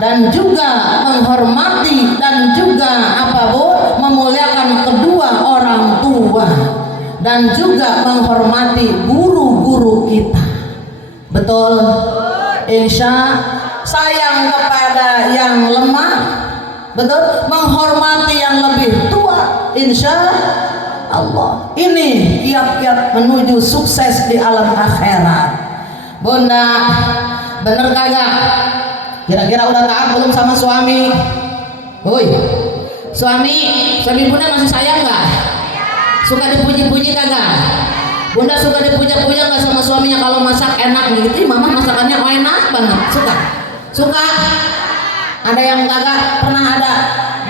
dan juga menghormati dan juga apa Bu, memuliakan kedua orang tua dan juga menghormati guru-guru kita. Betul? Insya sayang kepada yang lemah. Betul? Menghormati yang lebih tua. Insya Allah. Ini kiat-kiat menuju sukses di alam akhirat. Bunda, bener kagak? Kira-kira udah taat belum sama suami? Woi, suami Bunda masih sayang nggak? Suka dipuji-puji kagak? Bunda suka dipuja-puja nggak sama suaminya kalau masak enak gitu? Mama masakannya enak banget, suka? Ada yang kagak? Pernah ada?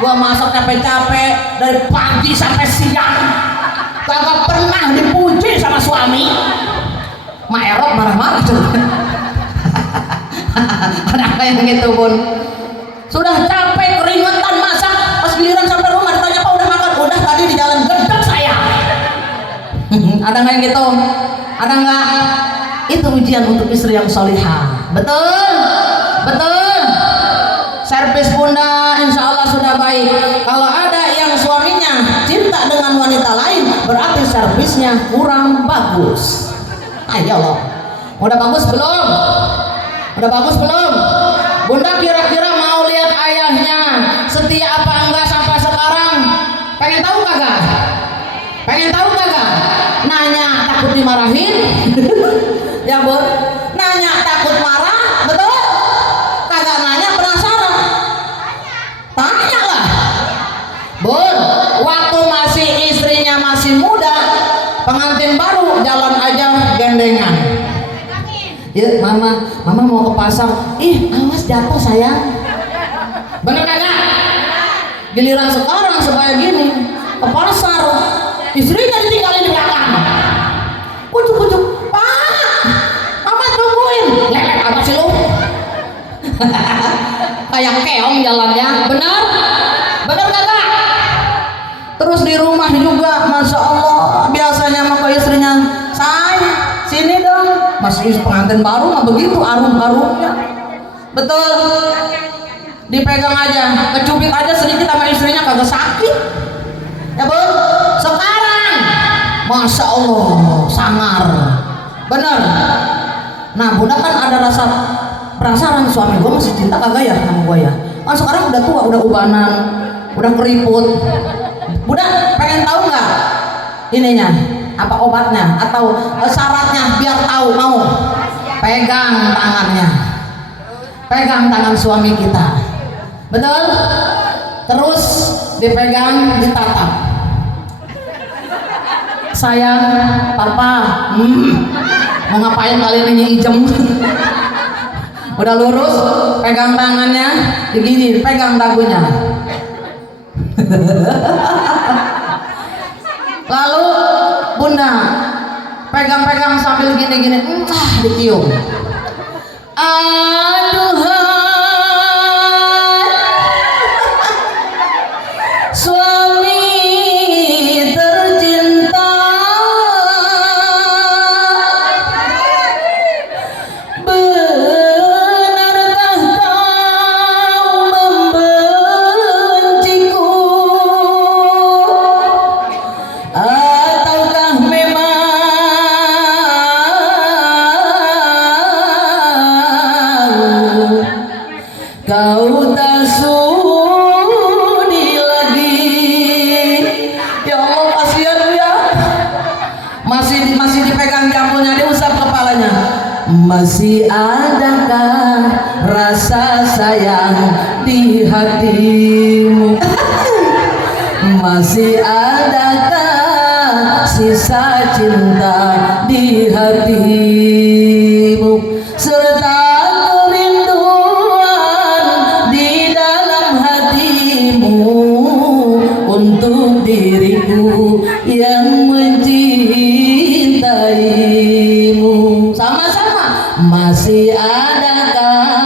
Gua masak capek-capek dari pagi sampai siang, kagak pernah dipuji sama suami. Mak Erok marah-marah tuh. Ada apa yang gitu Bun? Sudah capek keringetan masak, pas giliran sampai rumah ditanya Pak udah makan? Udah, tadi di jalan gedek saya. Ada nggak yang gitu? Ada nggak? Itu ujian untuk istri yang solihah. Betul? Betul? Servis Bunda insya Allah sudah baik. Kalau ada yang suaminya cinta dengan wanita lain, berarti servisnya kurang bagus. Ayo Allah, udah bagus belum? Udah bagus belum? Bunda kira-kira mau lihat ayahnya setia apa enggak sampai sekarang? Pengen tahu kagak? Pengen tahu kagak? Nanya takut dimarahin? Ya Bun, nanya takut marah? Betul? Kagak nanya penasaran? Tanya lah Bun, waktu pengantin baru jalan aja gandengan. Ya mama mau ke pasar, ih awas jatuh sayang. Bener kagak? Giliran sekarang supaya gini ke pasar, istrinya ditinggalin di belakang. Kucuk pak, mama tungguin. Lelek apa sih lu? Kayak keong jalannya. Bener kagak? Terus di rumah juga, masya Allah, biasanya sama istrinya, say sini dong. Masih pengantin baru mah begitu arum-arumnya. Betul. Dipegang aja, kecubit aja sedikit sama istrinya kagak sakit. Ya bu, sekarang masya Allah sangar. Bener. Nah budak kan ada rasa penasaran, suami gue masih cinta kagak ya sama gue ya. Kan sekarang udah tua, udah ubanan, udah keriput. Budak pengen tahu nggak ininya apa obatnya atau syaratnya biar tahu. Mau pegang tangannya, pegang tangan suami kita, betul? Terus dipegang, ditatap. Sayang, papa, mau ngapain kali ini ijem? Udah lurus, pegang tangannya, begini, pegang dagunya. Lalu bunda pegang-pegang sambil gini-gini, dicium. Aduhai suami tercinta, benarkah kau membenciku? Ataukah memang kau tak sudi lagi? Ya Allah kasihan ya, masih dipegang jambulnya, diusap kepalanya. Masih adakah rasa sayang di hatimu? Masih adakah sisa cinta di hatimu? Serta kerinduan di dalam hatimu untuk diriku yang mencintaimu. Sama-sama. Masih adakah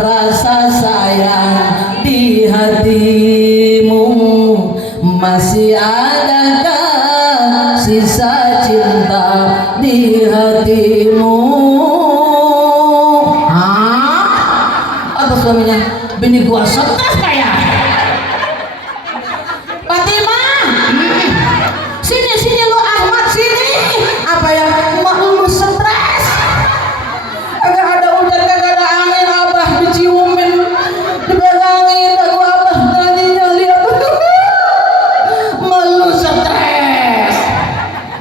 rasa sayang di hatimu? Masih adakah sisa cinta di hatimu? Apa suaminya? Bini gua stres kayak Fatimah. Sini lu Ahmad sini. Apa ya? Mak lu stres. Kagak ada hujan, kagak ada angin, abah diciumin, dipegangin, aku abah tadinya lihat. Malu stres.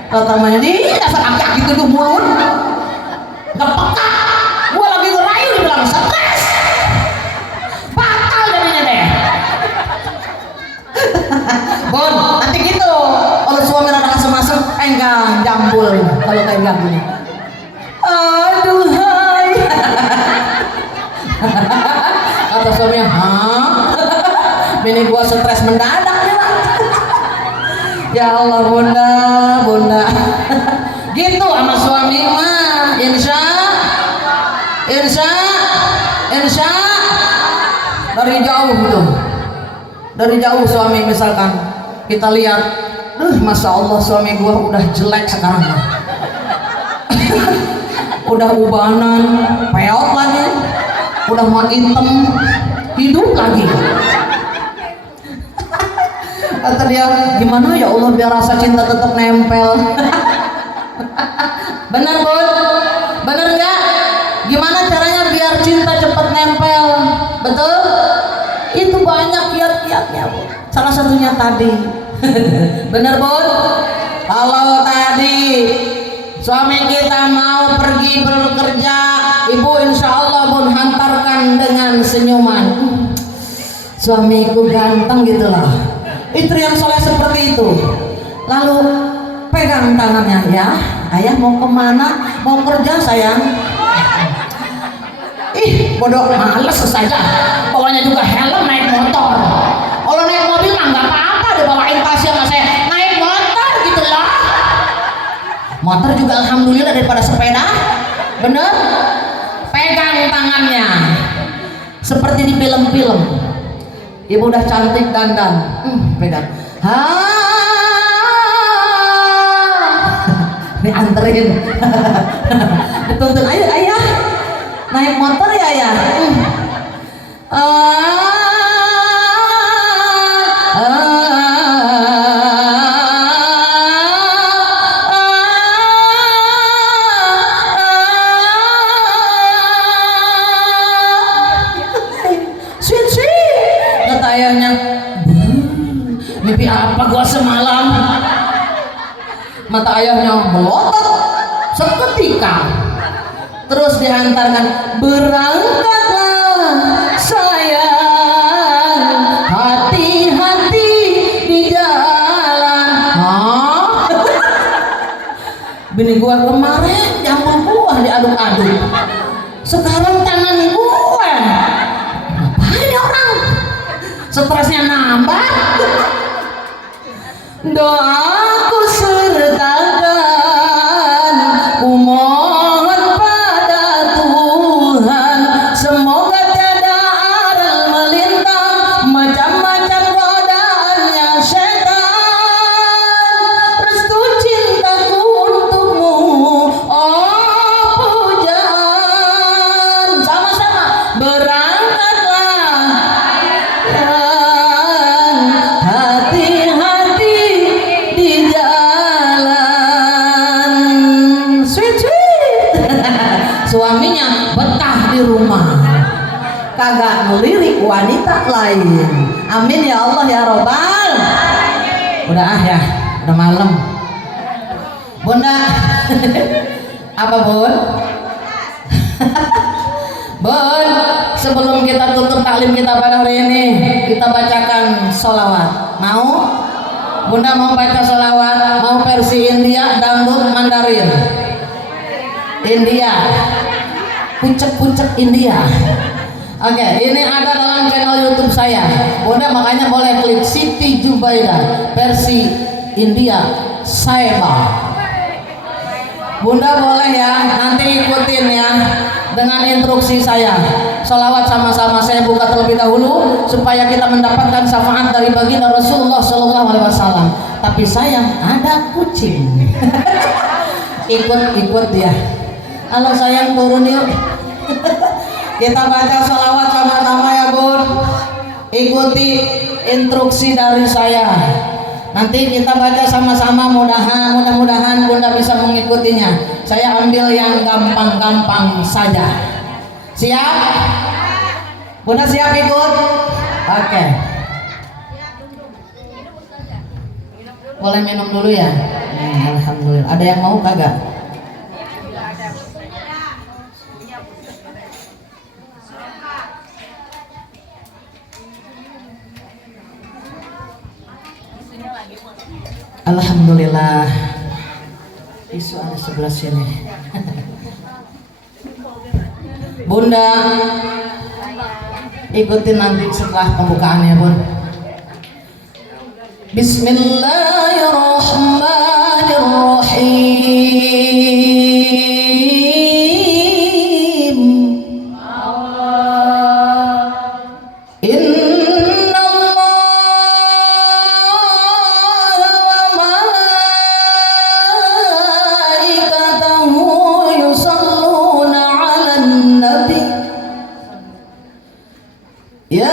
Kata mandi dasar aki-aki tuduh mulut. Gak peka. Gua lagi ngerayu dibilang stres. Fatal jadinya deh. Bon, nanti gitu. Kalau suami rada masuk pegang jambul kalau kayak ganggunya. Aduhai. Kata suaminya, bini gua stres mendadak nih Pak. Ya Allah bunda. Gitu sama suami mah, insya dari jauh gitu. Dari jauh suami misalkan kita lihat, masya Allah suami gua udah jelek sekarang mah. Udah ubanan, peot lagi, udah mau hitam, hidup lagi. Kata dia, gimana ya Allah biar rasa cinta tetap nempel. Bener Bun? Bener nggak? Gimana caranya biar cinta cepat nempel? Betul? Itu banyak kiat-kiatnya Bu. Salah satunya tadi. Bener Bun? Kalau tadi suami kita mau pergi bekerja, ibu insya Allah Bun hantarkan dengan senyuman. Suamiku ganteng gitu lah. Istri yang soleh seperti itu. Lalu pegang tangannya, ya ayah mau kemana? Mau kerja sayang. Ih bodoh, males saja. Bawanya juga helm, naik motor. Kalau naik mobil mah nggak apa-apa, dibawain tasnya sama saya. Naik motor gitu loh. Motor juga alhamdulillah daripada sepeda. Bener? Pegang tangannya seperti di film-film. Ibu udah cantik dandan, pegang. Dianterin. Dituntun, ayo ayah naik motor ya ayah. Sweet sweet kata ayahnya. Mimpi apa gua semalam? Mata ayahnya melotot seketika. Terus dihantarkan, berangkatlah sayang, hati-hati di jalan. Hah? Bini gua kemarin campur buah diaduk-aduk, sekarang tangan gua. Ngapain orang? Stresnya nambah. Doaku sertakan, kumohon pada Tuhan, semoga tiada aral melintang, macam-macam godaannya setan. Restu cintaku untukmu, oh pujan. Sama-sama berangkatlah hati-hati di jalan. Sweet sweet. Suaminya betah di rumah, kagak ngelirik wanita lain. Amin ya Allah ya Robbal. Udah ya, udah malam. Bunda. Apa bun? Bun, sebelum kita tutup taklim kita pada hari ini, kita bacakan sholawat. Mau? Bunda mau baca sholawat? Mau versi India, dangdut, Mandarin? India, puncak-puncak India. Oke, ini ada dalam channel YouTube saya. Bunda makanya boleh klik Siti Jubaida versi India Saiba. Bunda boleh ya, nanti ikutin ya dengan instruksi saya. Sholawat sama-sama saya buka terlebih dahulu supaya kita mendapatkan syafaat dari baginda Rasulullah Shallallahu Alaihi Wasallam. Tapi sayang ada kucing. Ikut dia. Halo sayang, turun yuk. Kita baca sholawat sama-sama ya bun. Ikuti instruksi dari saya. Nanti kita baca sama-sama, mudah-mudahan Bunda bisa mengikutinya. Saya ambil yang gampang-gampang saja. Siap? Bunda siap ikut? Oke. Boleh minum dulu ya? Alhamdulillah. Ada yang mau kagak? Alhamdulillah. Isu ada sebelah sini. Bunda ikutin nanti setelah pembukaannya bun. Bismillahirrahmanirrahim. Ya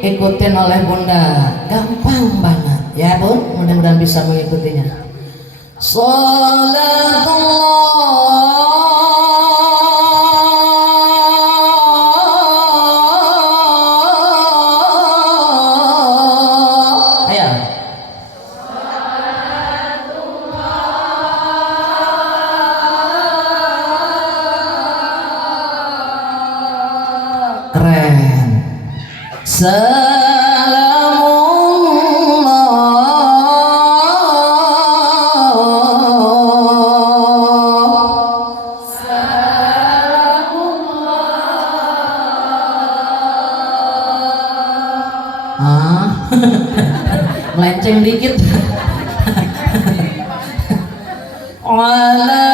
ikutin oleh Bunda, gampang banget ya Bun, mudah-mudahan bisa mengikutinya. Salatullah, ayo. Keren. Melenceng dikit. Ala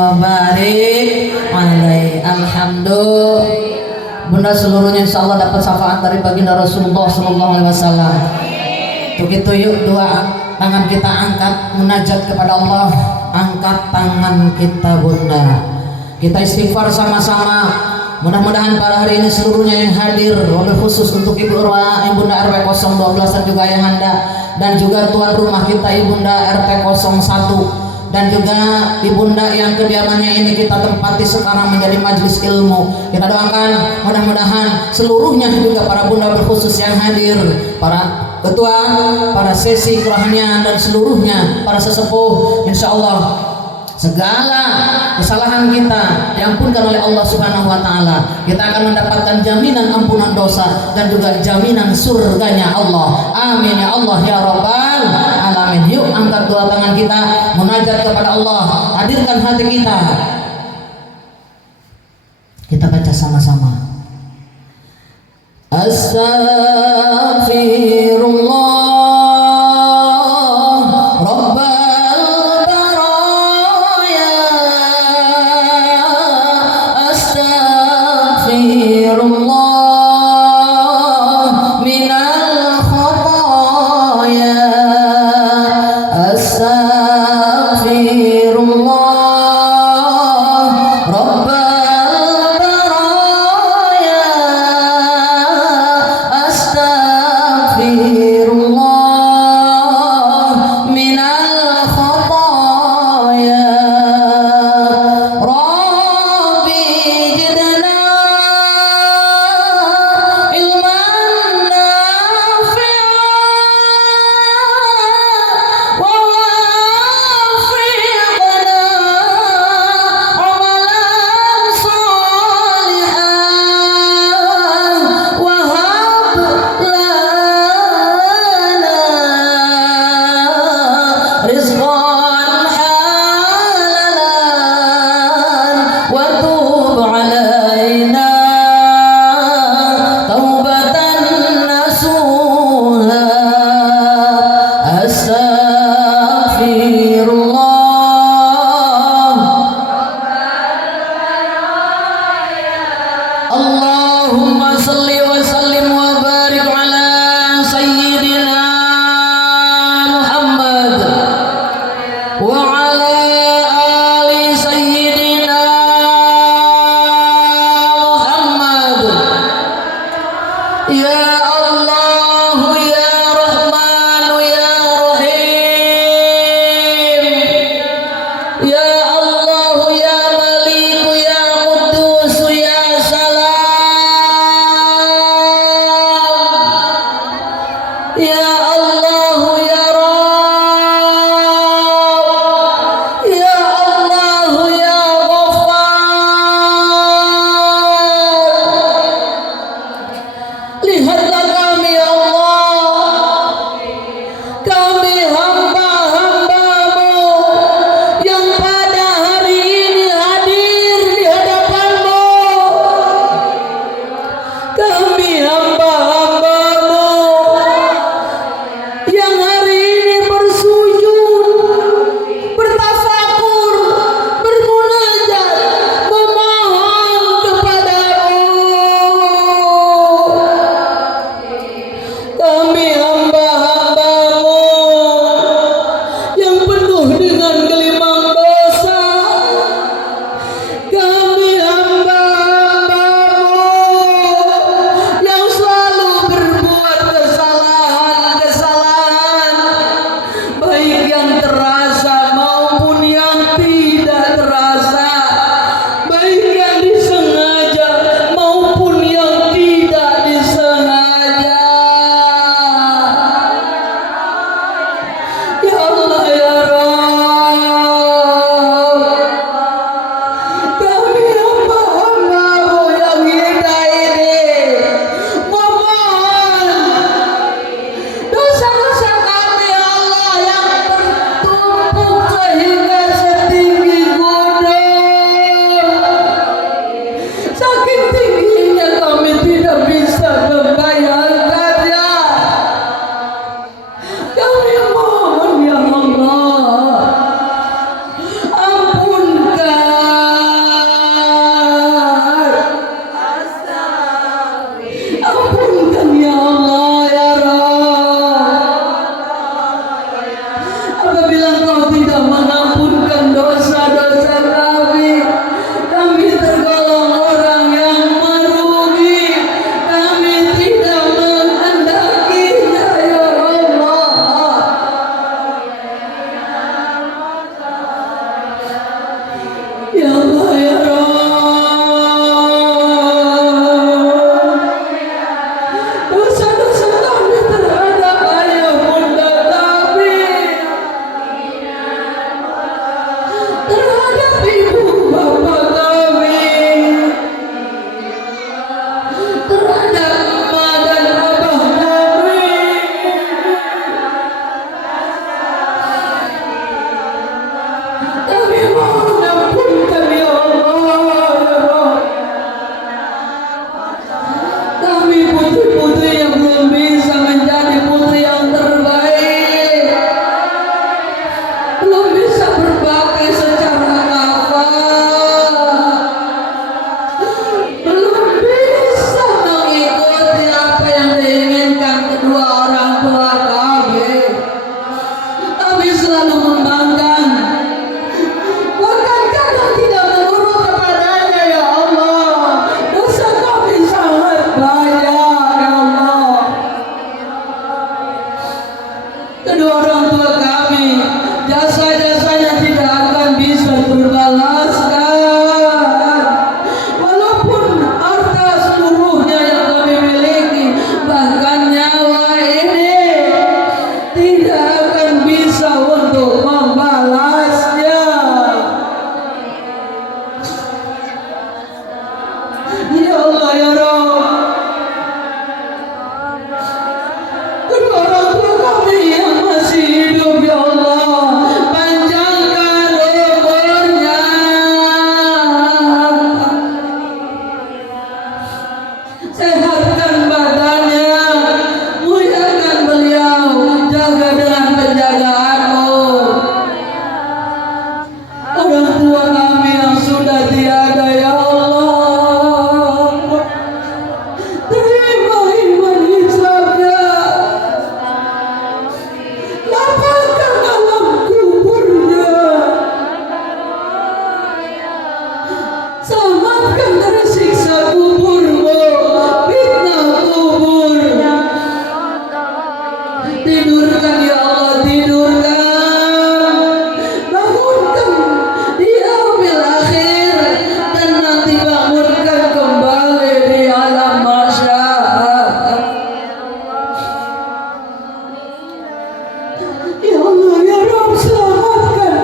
wa barik alaihi. Alhamdulillah. Bunda seluruhnya insya Allah dapat syafaat dari baginda Rasulullah Sallallahu Alaihi Wasallam. Untuk itu yuk doa, tangan kita angkat munajat kepada Allah. Angkat tangan kita bunda, kita istighfar sama-sama. Mudah-mudahan pada hari ini seluruhnya yang hadir, wabil khusus untuk Ibu Ibunda RW 012 dan juga Ayahanda, dan juga tuan rumah kita Ibunda RT 01, dan juga Ibunda yang kediamannya ini kita tempati sekarang menjadi majelis ilmu. Kita doakan mudah-mudahan seluruhnya juga para bunda berkhusus yang hadir, para ketua, para sesi kerohanian dan seluruhnya para sesepuh, insya Allah segala kesalahan kita diampunkan oleh Allah Subhanahu wa taala. Kita akan mendapatkan jaminan ampunan dosa dan juga jaminan surganya Allah. Amin ya Allah ya rabbal alamin. Yuk angkat dua tangan kita, munajat kepada Allah, hadirkan hati kita. Kita baca sama-sama. Astaghfirullah Kami mohon ya Allah, ampunkan sehatkan badannya, muliakan beliau, jaga dengan penjagaanmu. Orang tua kami yang sudah tiada, ya Allah, terima iman hisabnya, lapangkan alam kuburnya, selamatkan dari siksa kuburmu, fitnah kubur. Tidurkan ya Allah, tidurkan, bangunkan di yaumil akhir, dan nanti bangunkan kembali di alam mahsyar. Ya Allah ya Rabb, selamatkan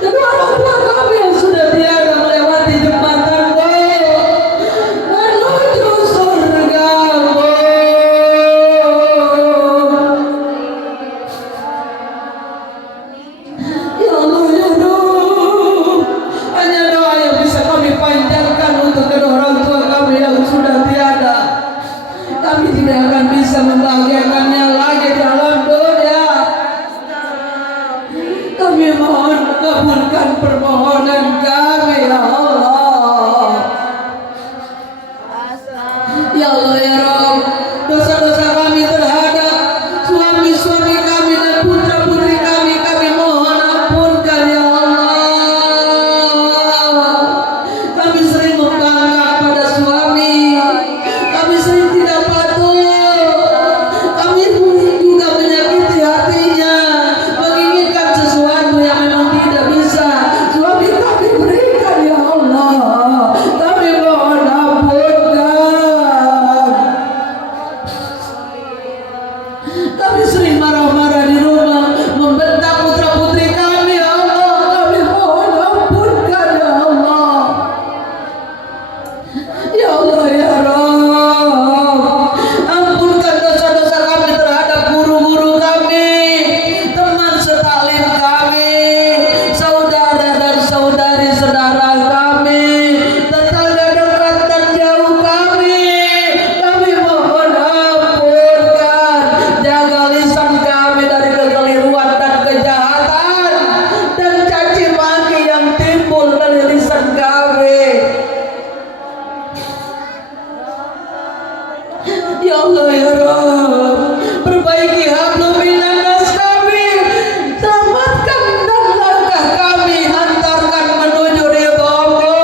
kedua orang tua kami yang sudah tiada melewati jembatanmu menuju surgamu. Ya Allah ya Rabb, hanya doa yang bisa kami panjatkan untuk kedua orang tua kami yang sudah tiada. Kami tidak akan bisa membahagiakannya lagi dalam dunia. Kami mohon kabulkan permohonan kami ya Allah. Ya Allah ya Rabb, dosa-dosa kami terhadap suami-suami kami dan putra-putri kami, kami mohon ampunkan ya Allah. Kami sering membangkang pada suami, kami sering tidak patuh, kami juga menyakiti hatinya, menginginkan sesuatu yang memang tidak bisa suami kami berikan ya Allah. Kami mohon ampunkan. Kami sering marah-marah di rumah, membentak putra-putri kami ya Allah. Kami mohon ampunkan ya Allah. Ya Allah ya Rabb, ampunkan dosa-dosa kami terhadap guru-guru kami, teman setalim kami, saudara dan saudari saudara kami, tetangga dekat dan jauh kami. Kami mohon ampunkan, jaga lisan kami dari kekeliruan dan kejahatan dan caci maki yang timbul dari lisan kami. Ya Allah ya Rabb, perbaiki hablum minan nas kami, selamatkan dan langkah kami hantarkan menuju ridha-Mu.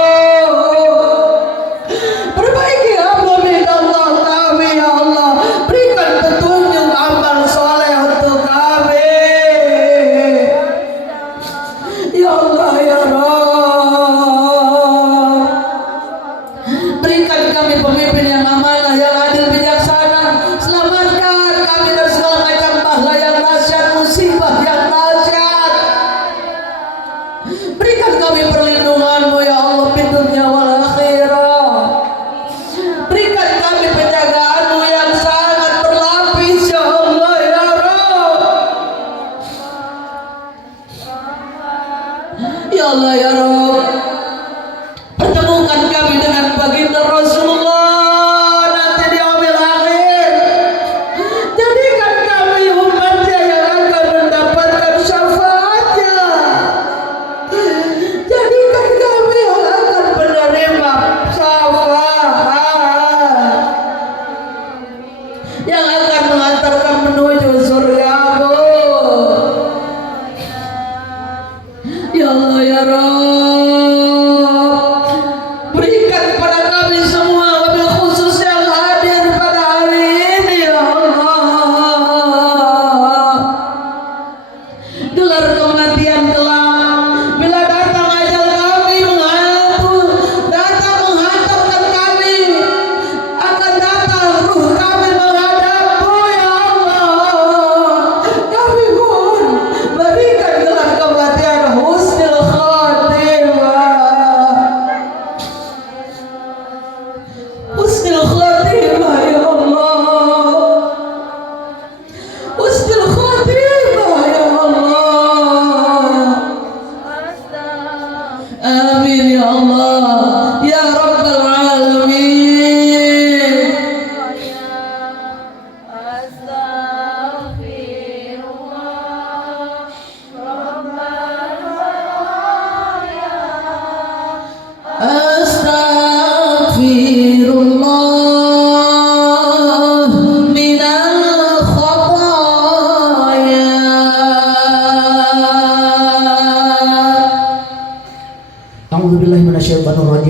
Perbaiki hablum minallah kami ya Allah, berikan petunjuk amal soleh untuk kami. Ya Allah ya Rabb, berikan kami pemimpin yang amanah, yang adil, bijaksana. Selamatkan kami dari segala macam pahala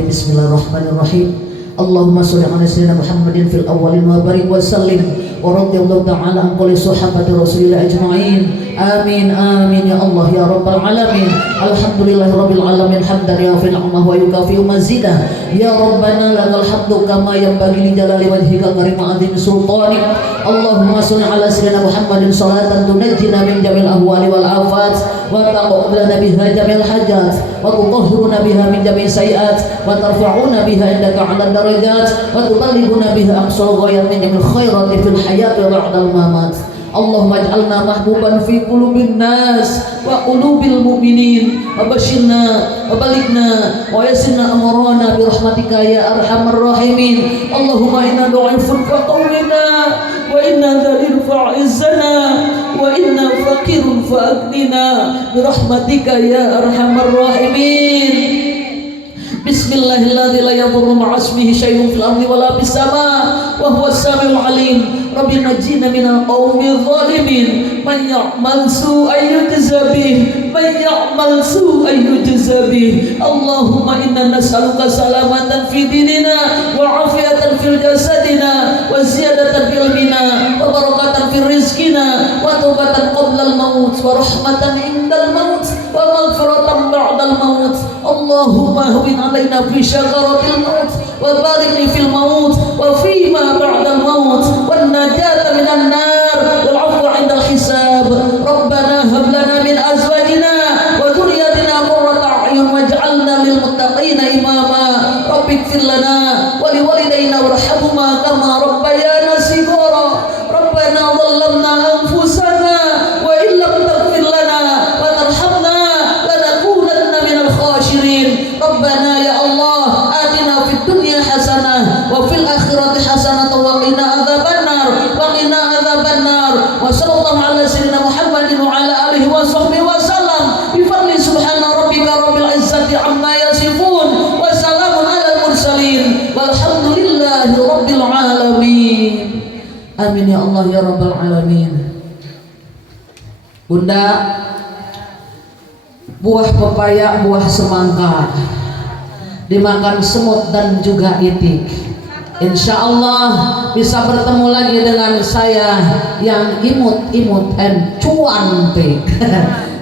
Bismillahirrahmanirrahim. Allahumma sholli ala sayyidina Muhammadin fil awwalin wa barik wa sallim wa radhiyallahu ta'ala an kulli sahabati Rasulillah ajma'in. Amin amin ya Allah ya rabbal alamin. Alhamdulillahirabbil alamin hamdan yafi'u ni'amahu wa yukafi'u mazidah. Ya rabbana lakal hamdu kama yanbaghi li jalali wajhika karim azim sultanik. Allahumma sholli ala sayyidina Muhammadin salatan tunajjina min jamil ahwali wal afat wa taqabbal biha jamil hajat wa tutahhiruna biha min jamil sayiat wa tarfa'una biha indaka 'ala darajat wa tuballighuna biha aqsal ghayat min jamil khairati fil hayati wa ba'dal mamat. Allahumma ij'alna mahbuban fi qulubin nas wa qulubil mu'minin wa basyirna wa balighna wa yassirna amrana bi rahmatika ya arhamar rahimin. Allahumma inna du'ifun fa qawwina wa inna dhalil fa'izzana wa inna faqirun fa aghnina bi rahmatika ya arhamar rahimin. Bismillahilladzi la yadurru ma'asmihi syai'un fil ardi wala fis sama wa huwas samiul alim. Rabbi najjina minal qaumidh dhalimin. Man ya'mal su'an yujza bih, man ya'mal su'an yujza bih. Allahumma inna nas'aluka salamatan fi dinina wa 'afiyatan fil jasadina wa ziyadatan fil ilmina wa barakatan fil rizqina wa taubatan qabla al maut wa rahmatan indal maut wa maghfiratan ba'dal maut. Allahumma hawwin 'alaina fi syakaratil maut wa barik li fil maut wa fi ma ba'dal maut wan najata minan nar wal 'afwa 'indal hisab. Rabbana hab lana min azwajina wa dhurriyyatina qurrata a'yun waj'alna lil muttaqina imama. Rabbighfir lana wa liwalidayna warhamhuma kama rabbayana shighara. Rabbana dhallamna anfusana wa illam taghfir lana wa tarhamna lanakunanna minal khasirin. Rabbana ya Allah atina fid dunya hasanah wa fil akhirati hasanah wa qina adzabannar wa qina adzabannar. Wa sallallahu ala sayyidina Muhammadin wa ala alihi wa sahbihi wa sallam bi fadli subhana rabbika rabbil izzati amma yasifun wa salamun alal mursalin walhamdulillahi rabbil alamin. Amin ya Allah ya rabbal alamin. Bunda, buah pepaya, buah semangka dimakan semut dan juga itik. Insya Allah bisa bertemu lagi dengan saya yang imut-imut and cuantik.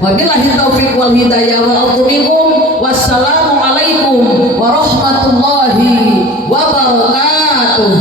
Wabillahi taufiq wal hidayah wal minkum. Wassalamualaikum warahmatullahi wabarakatuh.